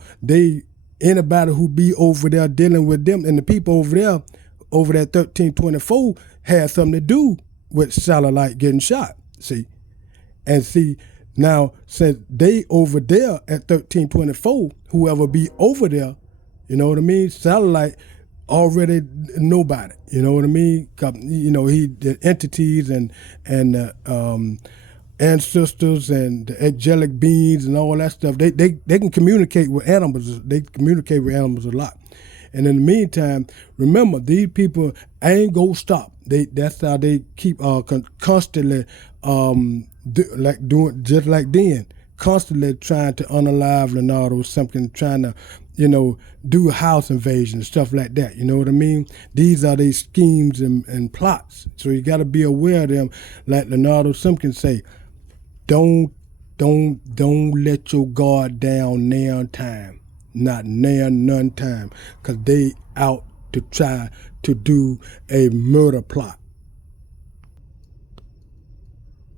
anybody who be over there dealing with them and the people over there, over that 1324 had something to do with satellite getting shot. See, and see. Now, since they over there at 1324, whoever be over there, you know what I mean? Satellite already know about it. You know what I mean? You know, the entities and ancestors and the angelic beings and all that stuff. They can communicate with animals. They communicate with animals a lot. And in the meantime, remember, these people ain't gonna stop. That's how they keep constantly doing just like then, constantly trying to unalive Leonardo Simpkins, trying to, you know, do house invasions, stuff like that. You know what I mean? These are their schemes and plots. So you got to be aware of them. Like Leonardo Simpkins say, don't let your guard down now time, not now none time, because they out to try to do a murder plot.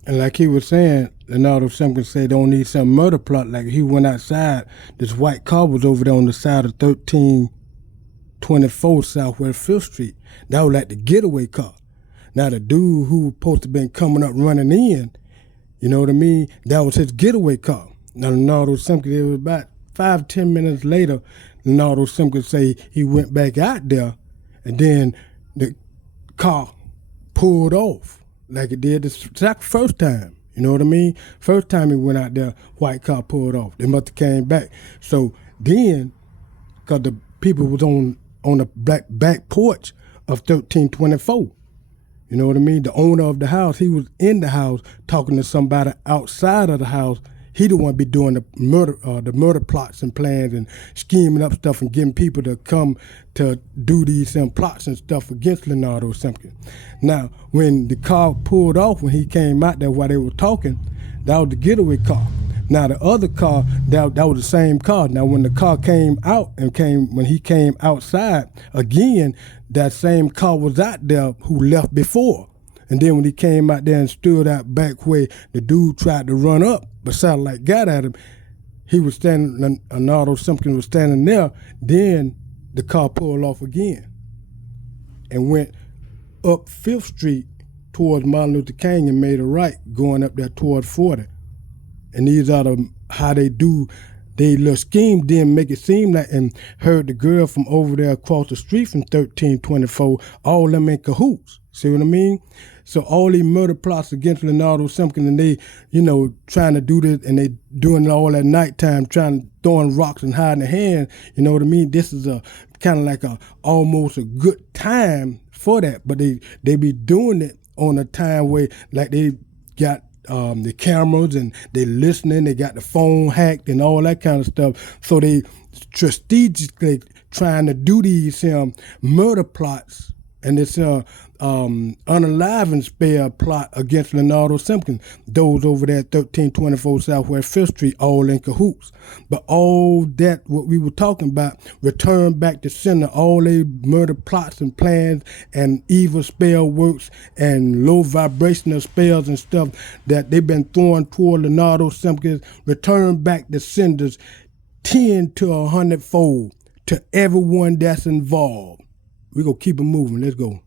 And like he was saying, Leonardo Simpkins said don't need some murder plot. Like he went outside, this white car was over there on the side of 1324 Southwest 5th Street. That was like the getaway car. Now the dude who was supposed to been coming up running in, you know what I mean? That was his getaway car. Now Leonardo Simpkins, it was about 5-10 minutes later, Leonardo Simpkins say he went back out there, and then the car pulled off like it did the first time. You know what I mean? First time he went out there, white car pulled off. They must have came back. So then, because the people was on the back porch of 1324. You know what I mean? The owner of the house, he was in the house talking to somebody outside of the house. He the one be doing the murder plots and plans and scheming up stuff and getting people to come to do these plots and stuff against Leonardo Simpkins. Now, when the car pulled off, when he came out there while they were talking, that was the getaway car. Now the other car, that was the same car. Now when the car came out when he came outside again, that same car was out there who left before. And then when he came out there and stood out back where the dude tried to run up, but satellite got at him, he was standing, Leonardo Simpkins was standing there, then the car pulled off again and went up 5th Street towards Martin Luther King and made a right going up there toward 40. And these are how they do they little scheme, then make it seem like, and heard the girl from over there across the street from 1324, all them in cahoots. See what I mean? So all these murder plots against Leonardo Simpkins, and they, you know, trying to do this, and they doing it all at nighttime, throwing rocks and hiding their hands. You know what I mean? This is a kind of like almost a good time for that, but they be doing it on a time where like they got the cameras and they listening, they got the phone hacked and all that kind of stuff. So they strategically trying to do these murder plots and this unaliving spare plot against Leonardo Simpkins. Those over there at 1324 Southwest 5th Street, all in cahoots. But all that, what we were talking about, return back to center, all they murder plots and plans and evil spell works and low vibrational spells and stuff that they've been throwing toward Leonardo Simpkins, return back to senders 10 to 100-fold to everyone that's involved. We're going to keep it moving. Let's go.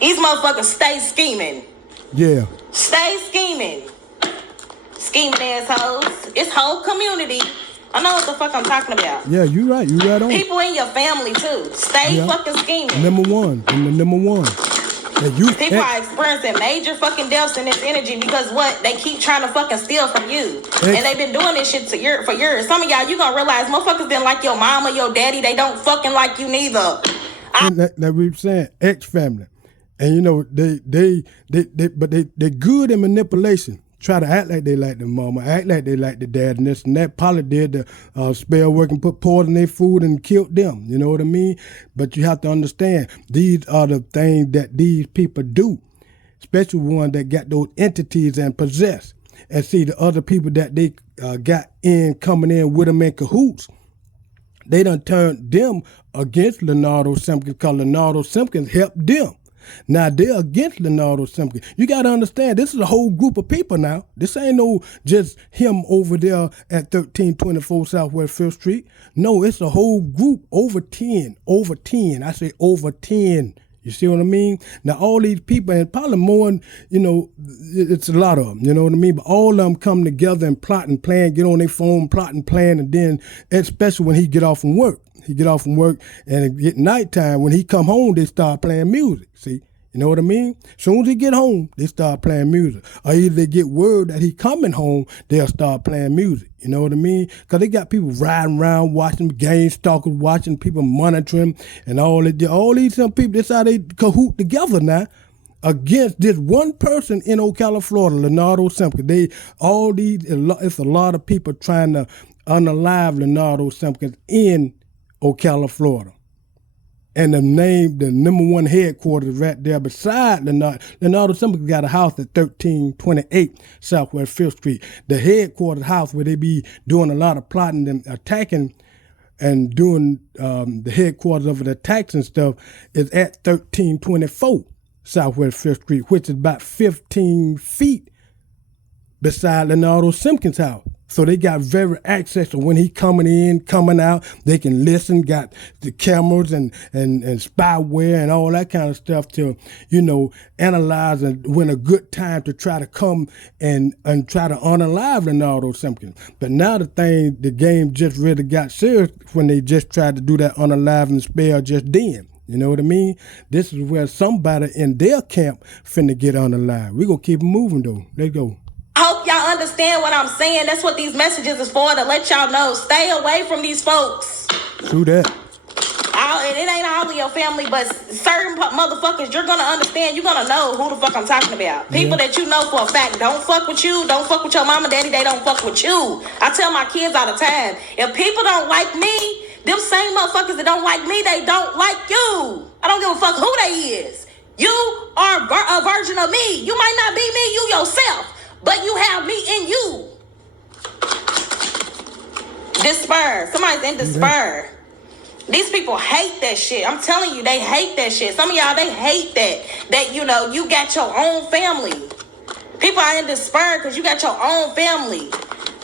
These motherfuckers stay scheming. Yeah. Stay scheming. Scheming assholes. It's whole community. I know what the fuck I'm talking about. Yeah, you right. You right on. People in your family, too. Stay fucking scheming. Number one. People are experiencing major fucking deaths in this energy because what? They keep trying to fucking steal from you. And they've been doing this shit for years. Some of y'all, you gonna realize motherfuckers didn't like your mama, your daddy. They don't fucking like you neither. That we were saying, ex-family. And you know, they good in manipulation. Try to act like they like the mama, act like they like the dad, and this and that. Probably did the spell work and put poison in their food and killed them. You know what I mean? But you have to understand, these are the things that these people do, especially ones that got those entities and possess. And see, the other people that they got coming in with them in cahoots, they done turned them against Leonardo Simpkins because Leonardo Simpkins helped them. Now they're against Leonardo Simpkins. You got to understand, this is a whole group of people now. This ain't no just him over there at 1324 Southwest 5th Street. No, it's a whole group, over 10. I say over 10. You see what I mean? Now, all these people, and probably more, it's a lot of them, you know what I mean? But all of them come together and plot and plan, get on their phone, plot and plan, and then, especially when he get off from work. He get off from work, and it get nighttime. When he come home, they start playing music, see? You know what I mean? As soon as he get home, they start playing music. Or either they get word that he coming home, they'll start playing music. You know what I mean? Because they got people riding around, watching game stalkers, watching people monitoring, and all that. All these people, that's how they cahoot together now against this one person in Ocala, Florida, Leonardo Simpkins. It's a lot of people trying to unalive Leonardo Simpkins in Ocala, Florida. And the number one headquarters right there beside Leonardo. Leonardo Simpkins got a house at 1328 Southwest 5th Street. The headquarters house where they be doing a lot of plotting and attacking and doing the headquarters of the attacks and stuff is at 1324 Southwest 5th Street, which is about 15 feet beside Leonardo Simpkins' house. So they got very access to when he coming in, coming out. They can listen, got the cameras and spyware and all that kind of stuff to, analyze and when a good time to try to come and try to unalive Leonardo Simpkins. But now the game just really got serious when they just tried to do that unaliving spell just then. You know what I mean? This is where somebody in their camp finna get unalive. We gonna keep it moving though. Let's go. I hope y'all understand what I'm saying. That's what these messages is for, to let y'all know. Stay away from these folks. True that. It ain't all of your family, but certain motherfuckers, you're going to understand. You're going to know who the fuck I'm talking about. People that you know for a fact don't fuck with you. Don't fuck with your mama, daddy. They don't fuck with you. I tell my kids all the time, if people don't like me, them same motherfuckers that don't like me, they don't like you. I don't give a fuck who they is. You are a version of me. You might not be me, you yourself. But you have me in you. Despair. Somebody's in despair. These people hate that shit. I'm telling you, they hate that shit. Some of y'all, they hate that. That, you got your own family. People are in despair because you got your own family.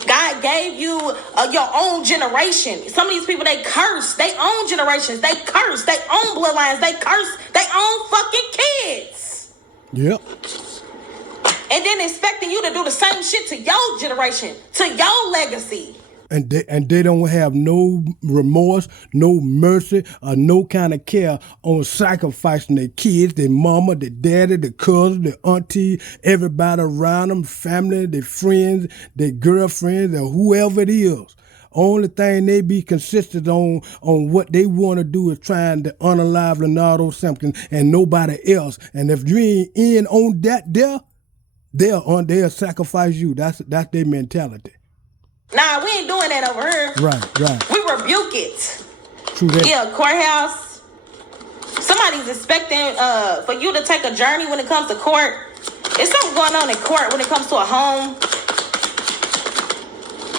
God gave you your own generation. Some of these people, they curse their own generations. They curse their own bloodlines. They curse their own fucking kids. Yep. And then expecting you to do the same shit to your generation, to your legacy. And they don't have no remorse, no mercy, or no kind of care on sacrificing their kids, their mama, their daddy, their cousin, their auntie, everybody around them, family, their friends, their girlfriends, or whoever it is. Only thing they be consistent on what they want to do is trying to unalive Leonardo Simpkins and nobody else. And if you ain't in on that they'll sacrifice you. That's their mentality. Nah, we ain't doing that over here. Right. We rebuke it. True that. Yeah, courthouse. Somebody's expecting for you to take a journey when it comes to court. It's something going on in court when it comes to a home.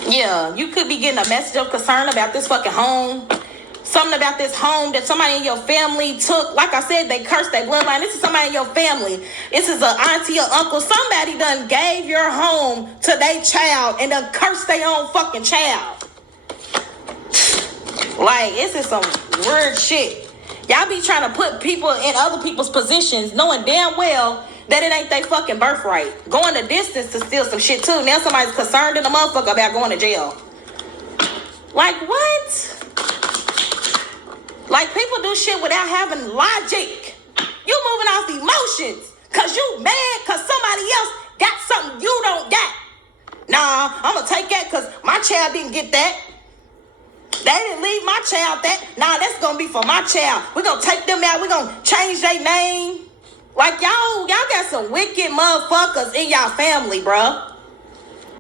Yeah, you could be getting a message of concern about this fucking home. Something about this home that somebody in your family took. Like I said, they cursed their bloodline. This is somebody in your family. This is an auntie or uncle. Somebody done gave your home to their child and done cursed their own fucking child. Like, this is some weird shit. Y'all be trying to put people in other people's positions, knowing damn well that it ain't their fucking birthright. Going the distance to steal some shit too. Now somebody's concerned in the motherfucker about going to jail. Like, what? Like, people do shit without having logic. You moving off emotions because you mad because somebody else got something you don't got. Nah, I'm going to take that because my child didn't get that. They didn't leave my child that. Nah, that's going to be for my child. We're going to take them out. We're going to change their name. Like, y'all got some wicked motherfuckers in y'all family, bruh.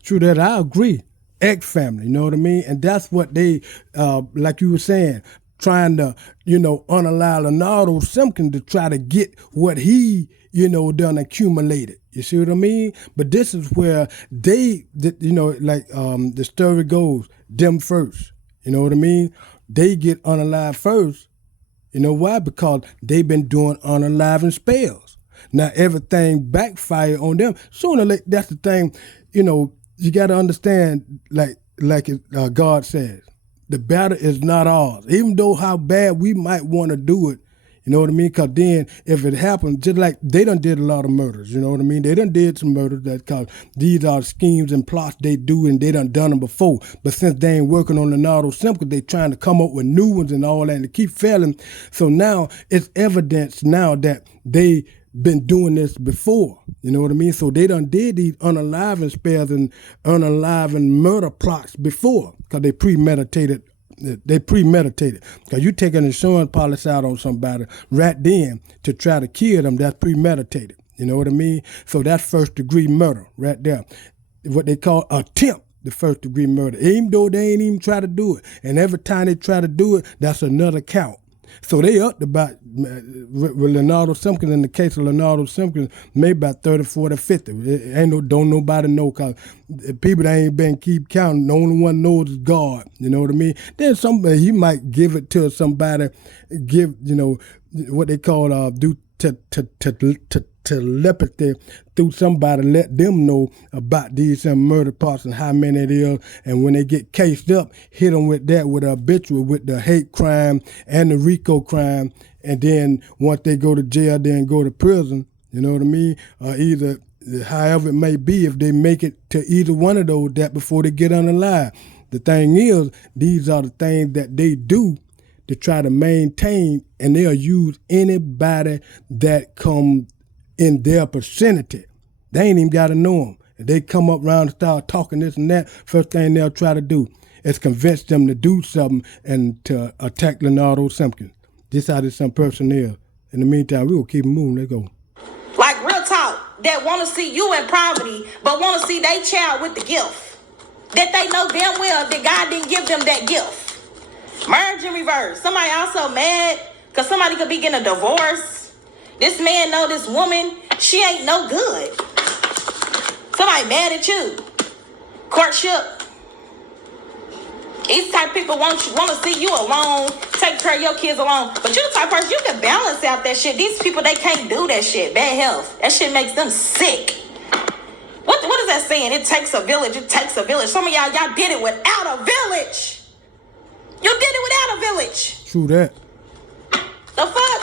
True that. I agree. Ex-family, you know what I mean? And that's what they, like you were saying, trying to, unallow Leonardo Simpkins to try to get what he, done accumulated. You see what I mean? But this is where they, the story goes, them first. You know what I mean? They get unalive first. You know why? Because they've been doing unaliving spells. Now everything backfire on them. Sooner or later, that's the thing, you got to understand, God says, the battle is not ours. Even though how bad we might want to do it, You know what I mean? Because then if it happened, just like they done did a lot of murders, you know what I mean? They done did some murders that cause these are schemes and plots they do and they done them before. But since they ain't working on Leonardo Simpkins, they trying to come up with new ones and all that and to keep failing. So now it's evidence now that they been doing this before, you know what I mean? So they done did these unaliving spares and unaliving murder plots before because they premeditated. Because you take an insurance policy out on somebody right then to try to kill them, that's premeditated. You know what I mean? So that's first degree murder right there. What they call attempt the first degree murder, even though they ain't even try to do it. And every time they try to do it, that's another count. So they upped about, with Leonardo Simpkins, in the case of Leonardo Simpkins, maybe about 30, 40, 50. Don't nobody know, because people that ain't been keep counting, the only one knows is God, you know what I mean? Then somebody, he might give it to somebody, what they call, do telepathy through somebody, let them know about these murder plots and how many it is. And when they get cased up, hit them with that, with the obituary, with the hate crime and the RICO crime. And then once they go to jail, then go to prison, you know what I mean? Either, however it may be, if they make it to either one of those, that before they get unalive. The thing is, these are the things that they do to try to maintain, and they'll use anybody that come in their vicinity. They ain't even got to know them. If they come up around and start talking this and that, first thing they'll try to do is convince them to do something and to attack Leonardo Simpkins. This how this some person is. In the meantime, we will keep moving. Let's go. Like real talk, that want to see you in poverty, but want to see their child with the gift. That they know damn well that God didn't give them that gift. Merge and reverse. Somebody also mad because somebody could be getting a divorce. This man know this woman, she ain't no good. Somebody mad at you. Courtship. These type of people want to see you alone, take care of your kids alone. But you the type of person, you can balance out that shit. These people, they can't do that shit. Bad health. That shit makes them sick. What is that saying? It takes a village. It takes a village. Some of y'all did it without a village. You did it without a village. True that. The fuck?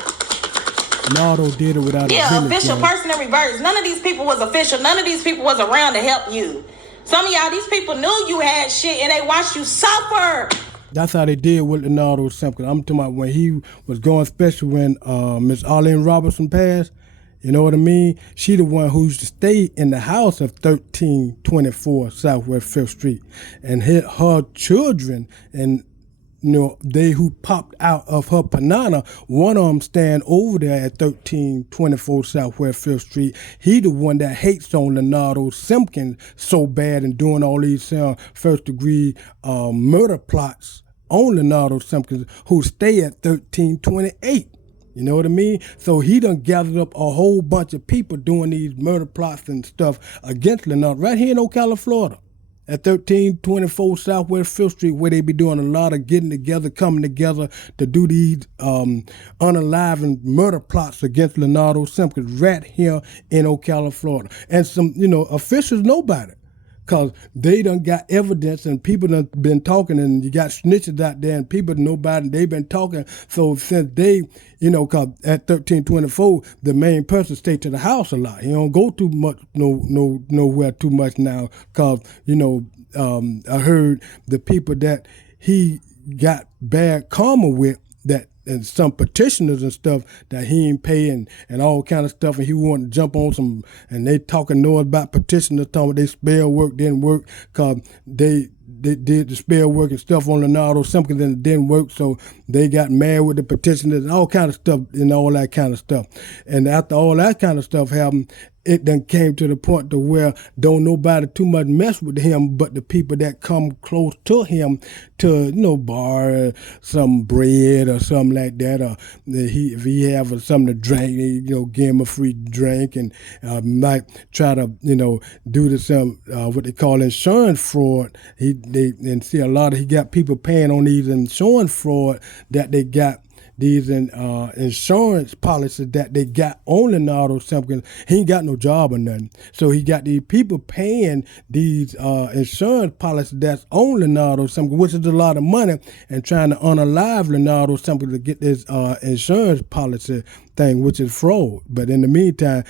Leonardo did it without a village. Yeah, official person in reverse. None of these people was official. None of these people was around to help you. Some of y'all, these people knew you had shit and they watched you suffer. That's how they did with Leonardo Simpkins. I'm talking about when he was going special when Miss Arlene Robertson passed. You know what I mean? She the one who used to stay in the house of 1324 Southwest 5th Street. And her children and they who popped out of her panana, one of them stand over there at 1324 Southwest 5th Street. He the one that hates on Leonardo Simpkins so bad and doing all these first degree murder plots on Leonardo Simpkins, who stay at 1328. You know what I mean? So he done gathered up a whole bunch of people doing these murder plots and stuff against Leonardo right here in Ocala, Florida. At 1324 Southwest 5th Street, where they be doing a lot of getting together, coming together to do these unaliving murder plots against Leonardo Simpkins right here in Ocala, Florida. And some, officials know about it, because they done got evidence and people done been talking, and you got snitches out there and people know about it and they been talking. So since they, because at 1324, the main person stay to the house a lot. He don't go too much, nowhere too much now, because, I heard the people that he got bad karma with, that and some petitioners and stuff that he ain't paying and all kind of stuff, and he wanted to jump on some, and they talking noise about petitioners, talking they spell work didn't work because they did the spell work and stuff on Leonardo Simpkins and it didn't work, so they got mad with the petitioners and all kind of stuff and all that kind of stuff. And after all that kind of stuff happened, it then came to the point to where don't nobody too much mess with him but the people that come close to him to, borrow some bread or something like that, or if he have something to drink, they, give him a free drink, and might try to, do some what they call insurance fraud. He got people paying on these insurance fraud that they got these insurance policies that they got on Leonardo Simpkins. He ain't got no job or nothing. So he got these people paying these insurance policies that's on Leonardo Simpkins, which is a lot of money, and trying to unalive Leonardo Simpkins to get this insurance policy thing, which is fraud. But in the meantime,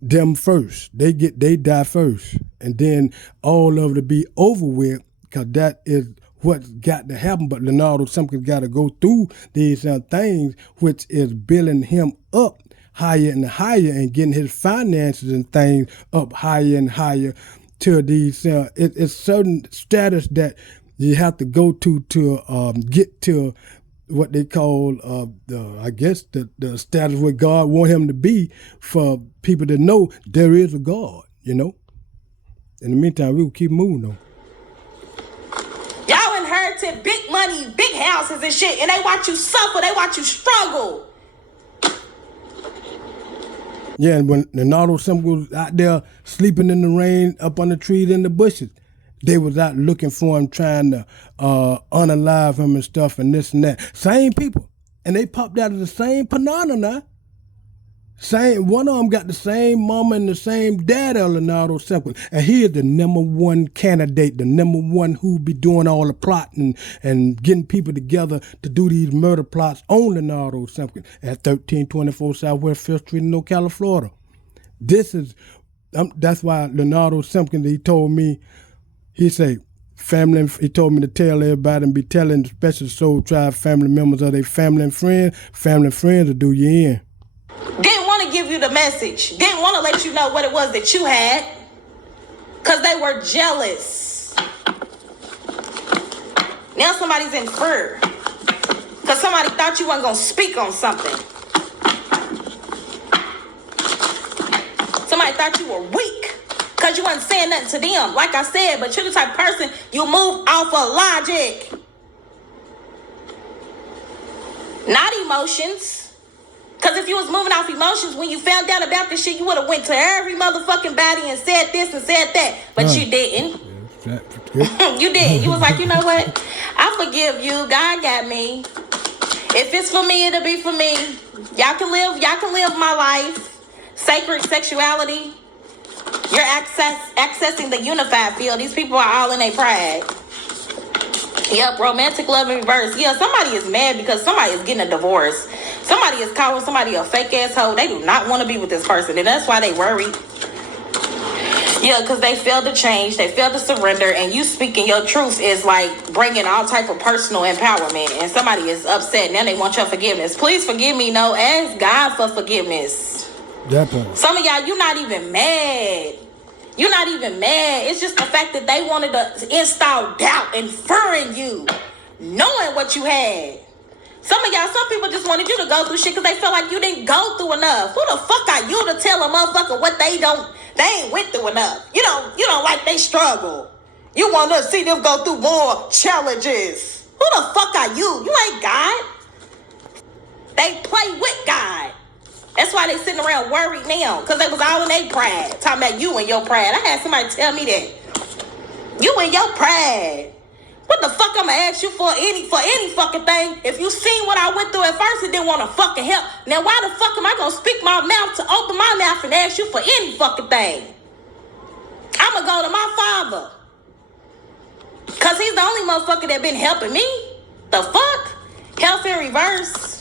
them first. They die first. And then all of it be over with, because that is what's got to happen. But Leonardo Simpkins got to go through these things, which is building him up higher and higher and getting his finances and things up higher and higher to these, it's certain status that you have to go to get to what they call, the status where God want him to be, for people to know there is a God, In the meantime, we will keep moving, though. Y'all inherited big money, big houses and shit, and they watch you suffer, they watch you struggle. Yeah, and when Leonardo Simpkins was out there sleeping in the rain, up on the trees in the bushes, they was out looking for him, trying to unalive him and stuff and this and that. Same people. And they popped out of the same panana now. One of them got the same mama and the same dad of Leonardo Simpkins. And he is the number one candidate, the number one who be doing all the plotting and getting people together to do these murder plots on Leonardo Simpkins at 1324 Southwest 5th Street in Ocala, Florida. That's why Leonardo Simpkins, he told me, he said, he told me to tell everybody and be telling special soul tribe family members of their family and friends will do you in. Didn't want to give you the message. Didn't want to let you know what it was that you had. Because they were jealous. Now somebody's in fear. Because somebody thought you weren't going to speak on something. Somebody thought you were weak. Because you wasn't saying nothing to them. Like I said, but you're the type of person, you move off of logic. Not emotions. Because if you was moving off emotions, when you found out about this shit, you would have went to every motherfucking body and said this and said that. But you didn't. You didn't. You was like, you know what? I forgive you. God got me. If it's for me, it'll be for me. Y'all can live my life. Sacred sexuality. You're accessing the unified field. These people are all in their pride. Yep, romantic love in reverse. Yeah, somebody is mad because somebody is getting a divorce. Somebody is calling somebody a fake asshole. They do not want to be with this person, and that's why they worry. Yeah, because they failed to change. They failed to surrender, and you speaking your truth is like bringing all type of personal empowerment, and somebody is upset. Now they want your forgiveness. Please forgive me. No, ask God for forgiveness. Some of y'all, you're not even mad. You're not even mad. It's just the fact that they wanted to install doubt and fear in you, knowing what you had. Some people just wanted you to go through shit because they felt like you didn't go through enough. Who the fuck are you to tell a motherfucker what they ain't went through enough? You don't like they struggle. You want to see them go through more challenges. Who the fuck are you? You ain't God. They play with God. That's why they sitting around worried now, because they was all in their pride. Talking about you and your pride. I had somebody tell me that. You and your pride. What the fuck I'm gonna ask you for any fucking thing? If you seen what I went through at first and didn't want to fucking help, now why the fuck am I gonna speak my mouth to open my mouth and ask you for any fucking thing? I'm gonna go to my father. Because he's the only motherfucker that been helping me. The fuck? Health in reverse.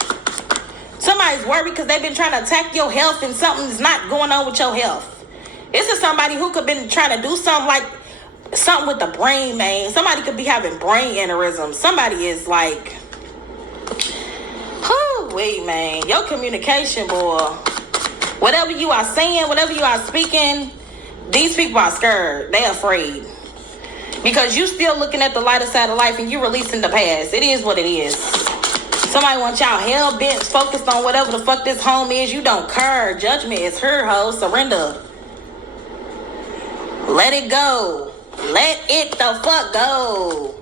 Somebody's worried because they've been trying to attack your health and something's not going on with your health. This is somebody who could been trying to do something with the brain, man. Somebody could be having brain aneurysms. Somebody is like, wait, man. Your communication, boy. Whatever you are saying, whatever you are speaking, these people are scared. They're afraid. Because you still looking at the lighter side of life and you releasing the past. It is what it is. Somebody wants y'all hell-bent, focused on whatever the fuck this home is. You don't care. Judgment is her, ho. Surrender. Let it go. Let it the fuck go.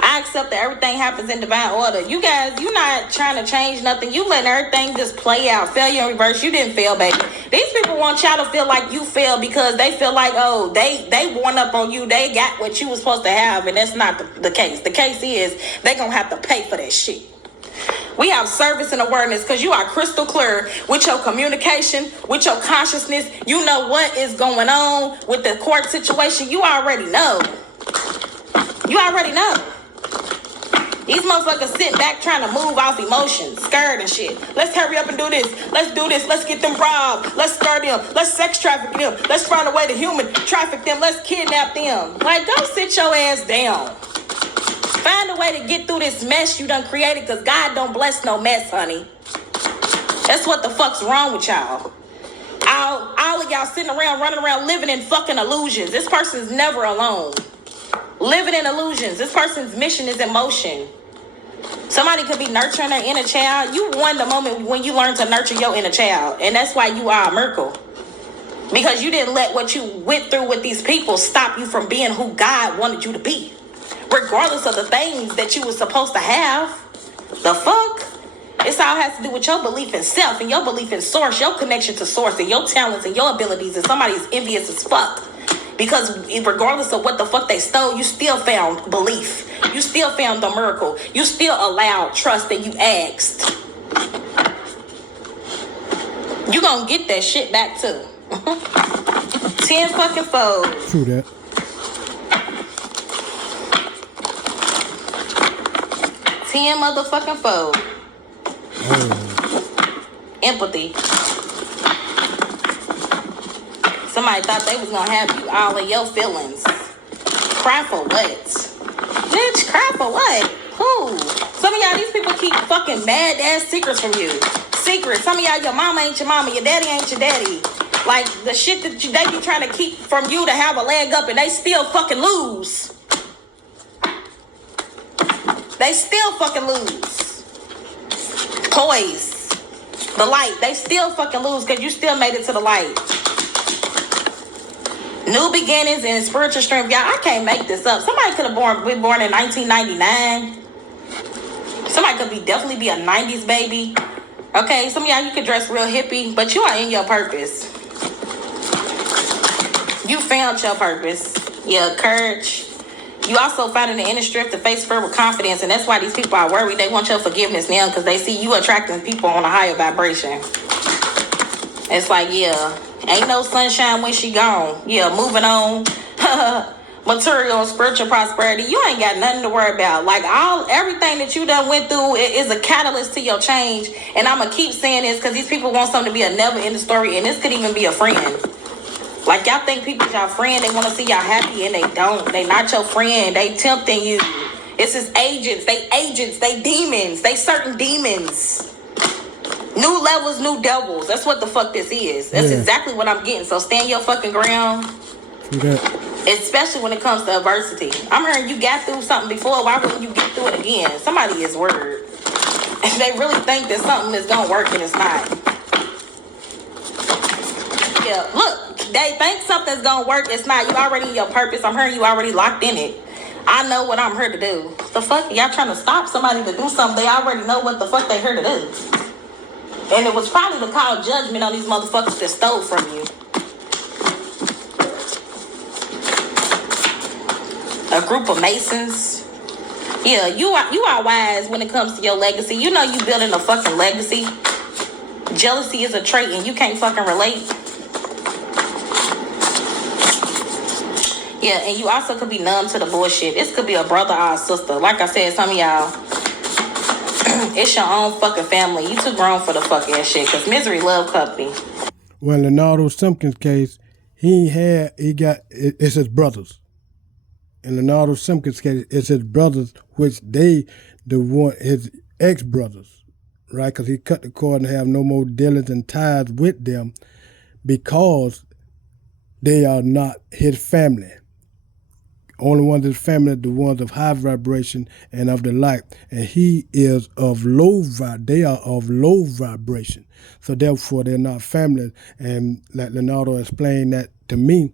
I accept that everything happens in divine order. You guys, you're not trying to change nothing. You letting everything just play out. Failure in reverse. You didn't fail, baby. These people people want y'all to feel like you fail because they feel like, oh, they won up on you. They got what you was supposed to have, and that's not the case. The case is they gonna have to pay for that shit. We have service and awareness because you are crystal clear with your communication, with your consciousness. You know what is going on with the court situation. You already know. You already know. These motherfuckers sitting back trying to move off emotions, scared and shit. Let's hurry up and do this. Let's do this. Let's get them robbed. Let's scare them. Let's sex traffic them. Let's find a way to human traffic them. Let's kidnap them. Like, go sit your ass down. Find a way to get through this mess you done created, because God don't bless no mess, honey. That's what the fuck's wrong with y'all. All of y'all sitting around, running around, living in fucking illusions. This person's never alone. Living in illusions. This person's mission is in motion. Somebody could be nurturing their inner child. You won the moment when you learn to nurture your inner child. And that's why you are a miracle. Because you didn't let what you went through with these people stop you from being who God wanted you to be. Regardless of the things that you were supposed to have. The fuck? It's all has to do with your belief in self and your belief in source, your connection to source and your talents and your abilities. And somebody's envious as fuck. Because regardless of what the fuck they stole, you still found belief. You still found the miracle. You still allowed trust and you asked. You gonna get that shit back too. 10 fucking folds. True that. Motherfucking fold. Empathy. Somebody thought they was gonna have you all of your feelings. Cry for what? Bitch, cry for what? Who? Some of y'all, these people keep fucking mad ass secrets from you. Secrets. Some of y'all, your mama ain't your mama, your daddy ain't your daddy. Like the shit that they be trying to keep from you to have a leg up, and they still fucking lose. They still fucking lose. Poise. The light. They still fucking lose because you still made it to the light. New beginnings and spiritual strength. Y'all, I can't make this up. Somebody could have been born in 1999. Somebody could definitely be a 90s baby. Okay, some of y'all, you could dress real hippie, but you are in your purpose. You found your purpose. Your courage. You also finding the inner strength to face fear with confidence, and that's why these people are worried. They want your forgiveness now because they see you attracting people on a higher vibration. It's like, yeah, ain't no sunshine when she gone. Yeah, moving on. Material and spiritual prosperity. You ain't got nothing to worry about. Like everything that you done went through is a catalyst to your change. And I'm gonna keep saying this because these people want something to be a never ending story, and this could even be a friend. Like, y'all think people is y'all friend, they want to see y'all happy, and they don't. They not your friend. They tempting you. It's his agents. They demons. They certain demons. New levels, new devils. That's what the fuck this is. That's exactly what I'm getting. So stand your fucking ground. Especially when it comes to adversity. I'm hearing you got through something before. Why wouldn't you get through it again? Somebody is word. And they really think that something is going to work, and it's not. Yeah, look. They think something's gonna work. It's not. You already in your purpose. I'm hearing you already locked in it. I know what I'm here to do. The fuck? Y'all trying to stop somebody to do something? They already know what the fuck they here to do. And it was probably to call judgment on these motherfuckers that stole from you. A group of Masons. Yeah, you are wise when it comes to your legacy. You know you building a fucking legacy. Jealousy is a trait and you can't fucking relate. Yeah, and you also could be numb to the bullshit. This could be a brother or a sister. Like I said, some of y'all, it's your own fucking family. You too grown for the fucking shit, because misery love company. Well, Leonardo Simpkins' case, it's his brothers. In Leonardo Simpkins' case, it's his brothers, which his ex-brothers, right? Because he cut the cord and have no more dealings and ties with them because they are not his family. Only ones of his family are the ones of high vibration and of the light. And he is of they are of low vibration. So therefore they're not family. And like Leonardo explained that to me,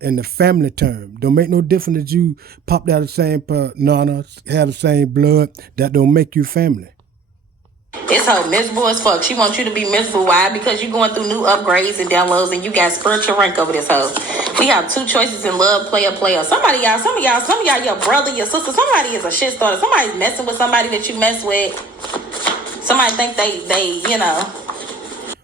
in the family term. Don't make no difference that you popped out the same nana, have the same blood. That don't make you family. This hoe miserable as fuck. She wants you to be miserable. Why? Because you're going through new upgrades and downloads and you got spiritual rank over this hoe. We have two choices in love, player. Some of y'all, your brother, your sister, somebody is a shit starter. Somebody's messing with somebody that you mess with. Somebody think they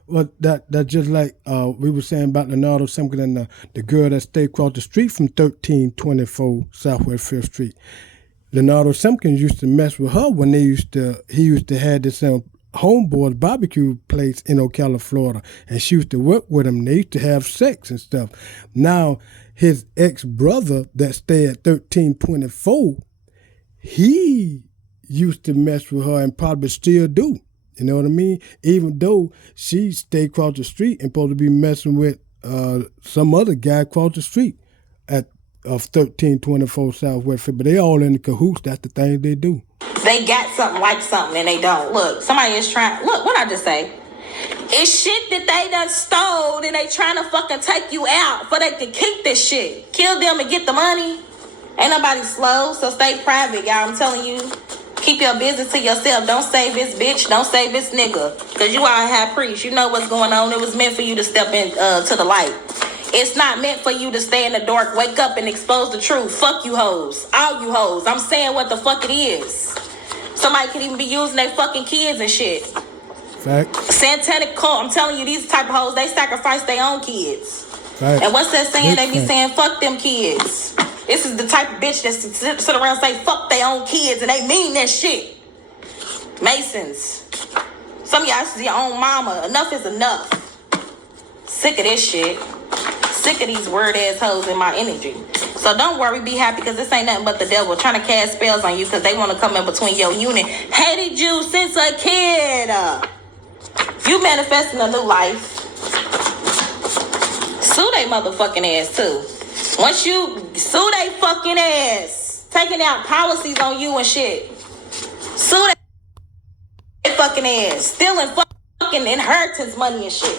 Well, that just like we were saying about Leonardo Simpkins and the girl that stayed across the street from 1324 Southwest 5th Street. Leonardo Simpkins used to mess with her when he used to have this homeboy's barbecue place in Ocala, Florida, and she used to work with him. They used to have sex and stuff. Now, his ex-brother that stayed at 1324, he used to mess with her and probably still do. You know what I mean? Even though she stayed across the street and supposed to be messing with some other guy across the street of 1324 Southwest 5th, but they all in the cahoots. That's the thing they do. They got something like something and they don't. Look, somebody is trying. Look, what I just say? It's shit that they done stole and they trying to fucking take you out so they can keep this shit. Kill them and get the money. Ain't nobody slow, so stay private, y'all. I'm telling you. Keep your business to yourself. Don't save this bitch. Don't save this nigga. Because you are a high priest. You know what's going on. It was meant for you to step in to the light. It's not meant for you to stay in the dark, wake up and expose the truth. Fuck you hoes. All you hoes. I'm saying what the fuck it is. Somebody could even be using their fucking kids and shit. Fact. Satanic cult. I'm telling you, these type of hoes, they sacrifice their own kids. Fact. And what's that saying? They be saying, fuck them kids. This is the type of bitch that sit around and say, fuck their own kids, and they mean that shit. Masons. Some of y'all is your own mama. Enough is enough. Sick of this shit. Sick of these word ass hoes in my energy. So don't worry, be happy, because this ain't nothing but the devil trying to cast spells on you because they want to come in between your union. Hated you since a kid. You manifesting a new life. Sue they motherfucking ass too. Once you sue they fucking ass, taking out policies on you and shit. Sue they fucking ass, stealing fucking inheritance money and shit.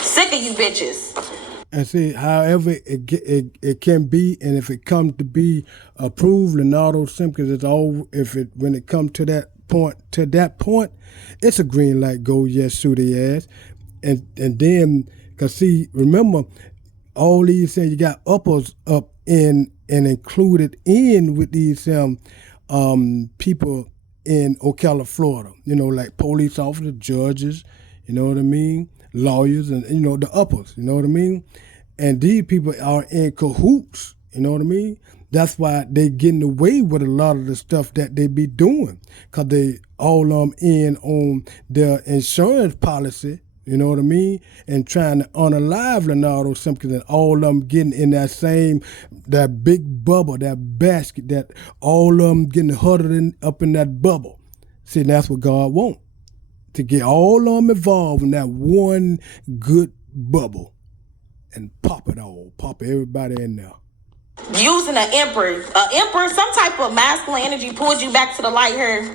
Sick of you bitches. And see, however it can be, and if it comes to be approved, Leonardo Simpkins is all. When it comes to that point, it's a green light. Go, yes, sue their ass, and then, cause see, remember, all these things you got uppers up in and included in with these people in Ocala, Florida. You know, like police officers, judges. You know what I mean? Lawyers and, you know, the uppers, you know what I mean? And these people are in cahoots, you know what I mean? That's why they getting away with a lot of the stuff that they be doing, because they all in on their insurance policy, you know what I mean? And trying to unalive Leonardo Simpkins, and all of them getting in that big bubble, that basket, that all of them getting huddled up in that bubble. See, that's what God wants. To get all of them involved in that one good bubble and pop it all, pop everybody in there. Using an emperor, some type of masculine energy pulls you back to the light here.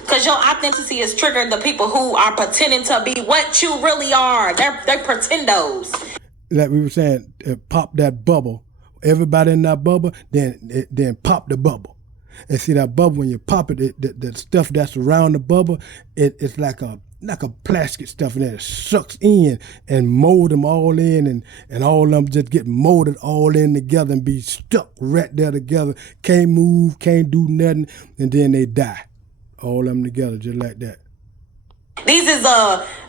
Because your authenticity is triggered the people who are pretending to be what you really are. They're pretendos. Like we were saying, pop that bubble. Everybody in that bubble, then pop the bubble. And see that bubble, when you pop it, the stuff that's around the bubble, it's like a plastic stuff, and then it sucks in and mold them all in, and all of them just get molded all in together and be stuck right there together. Can't move, can't do nothing, and then they die. All of them together just like that. These is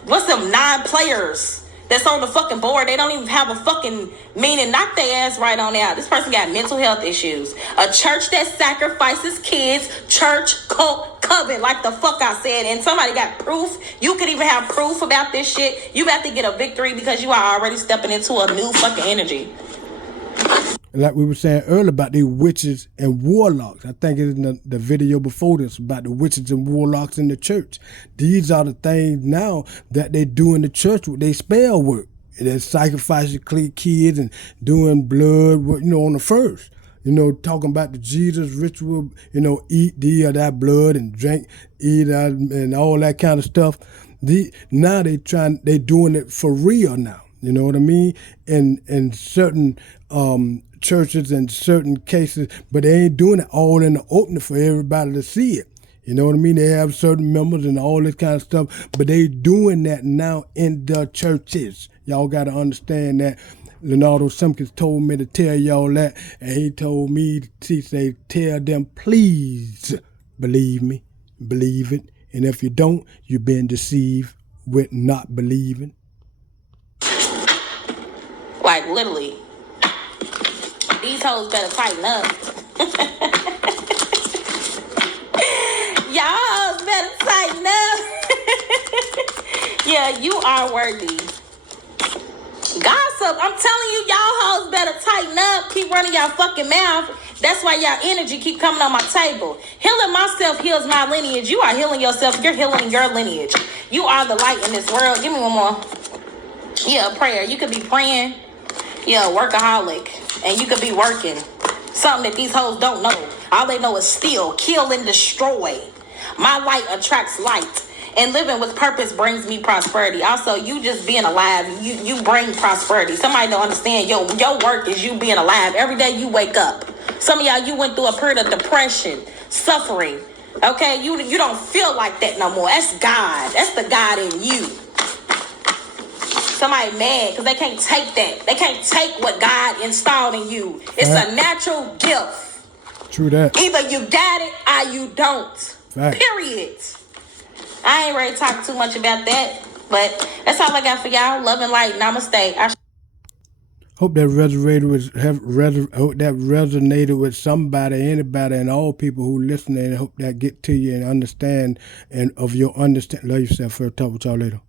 what's them 9 players that's on the fucking board. They don't even have a fucking meaning. Knock their ass right on out. This person got mental health issues. A church that sacrifices kids, church, cult, coven, like the fuck I said. And somebody got proof. You could even have proof about this shit. You got to get a victory because you are already stepping into a new fucking energy. Like we were saying earlier about these witches and warlocks. I think it's in the video before this about the witches and warlocks in the church. These are the things now that they do in the church with their spell work. They're sacrificing kids and doing blood work, on the first. Talking about the Jesus ritual, eat thee or that blood and drink, eat that and all that kind of stuff. Now they doing it for real now. You know what I mean? In certain churches and certain cases, but they ain't doing it all in the open for everybody to see it. You know what I mean? They have certain members and all this kind of stuff, but they doing that now in the churches. Y'all got to understand that. Leonardo Simpkins told me to tell y'all that, and he told me to say, tell them, please believe me, believe it. And if you don't, you're being deceived with not believing. Like, literally. These hoes better tighten up. Y'all hoes better tighten up. Yeah, you are worthy. Gossip, I'm telling you, y'all hoes better tighten up. Keep running y'all fucking mouth. That's why y'all energy keep coming on my table. Healing myself heals my lineage. You are healing yourself. You're healing your lineage. You are the light in this world. Give me one more. Yeah, a prayer. You could be praying. Yeah, workaholic. And you could be working. Something that these hoes don't know. All they know is steal, kill, and destroy. My light attracts light. And living with purpose brings me prosperity. Also, you just being alive, you bring prosperity. Somebody don't understand. Your work is you being alive. Every day you wake up. Some of y'all, you went through a period of depression, suffering. Okay? You don't feel like that no more. That's God. That's the God in you. Somebody mad because they can't take that. They can't take what God installed in you. It's a natural gift. True that. Either you got it or you don't. Fact. Period. I ain't ready to talk too much about that, but that's all I got for y'all. Love and light. Namaste. Hope that resonated with somebody, anybody, and all people who listening. I hope that get to you and understand, and of your understanding. Love yourself. Talk with y'all later.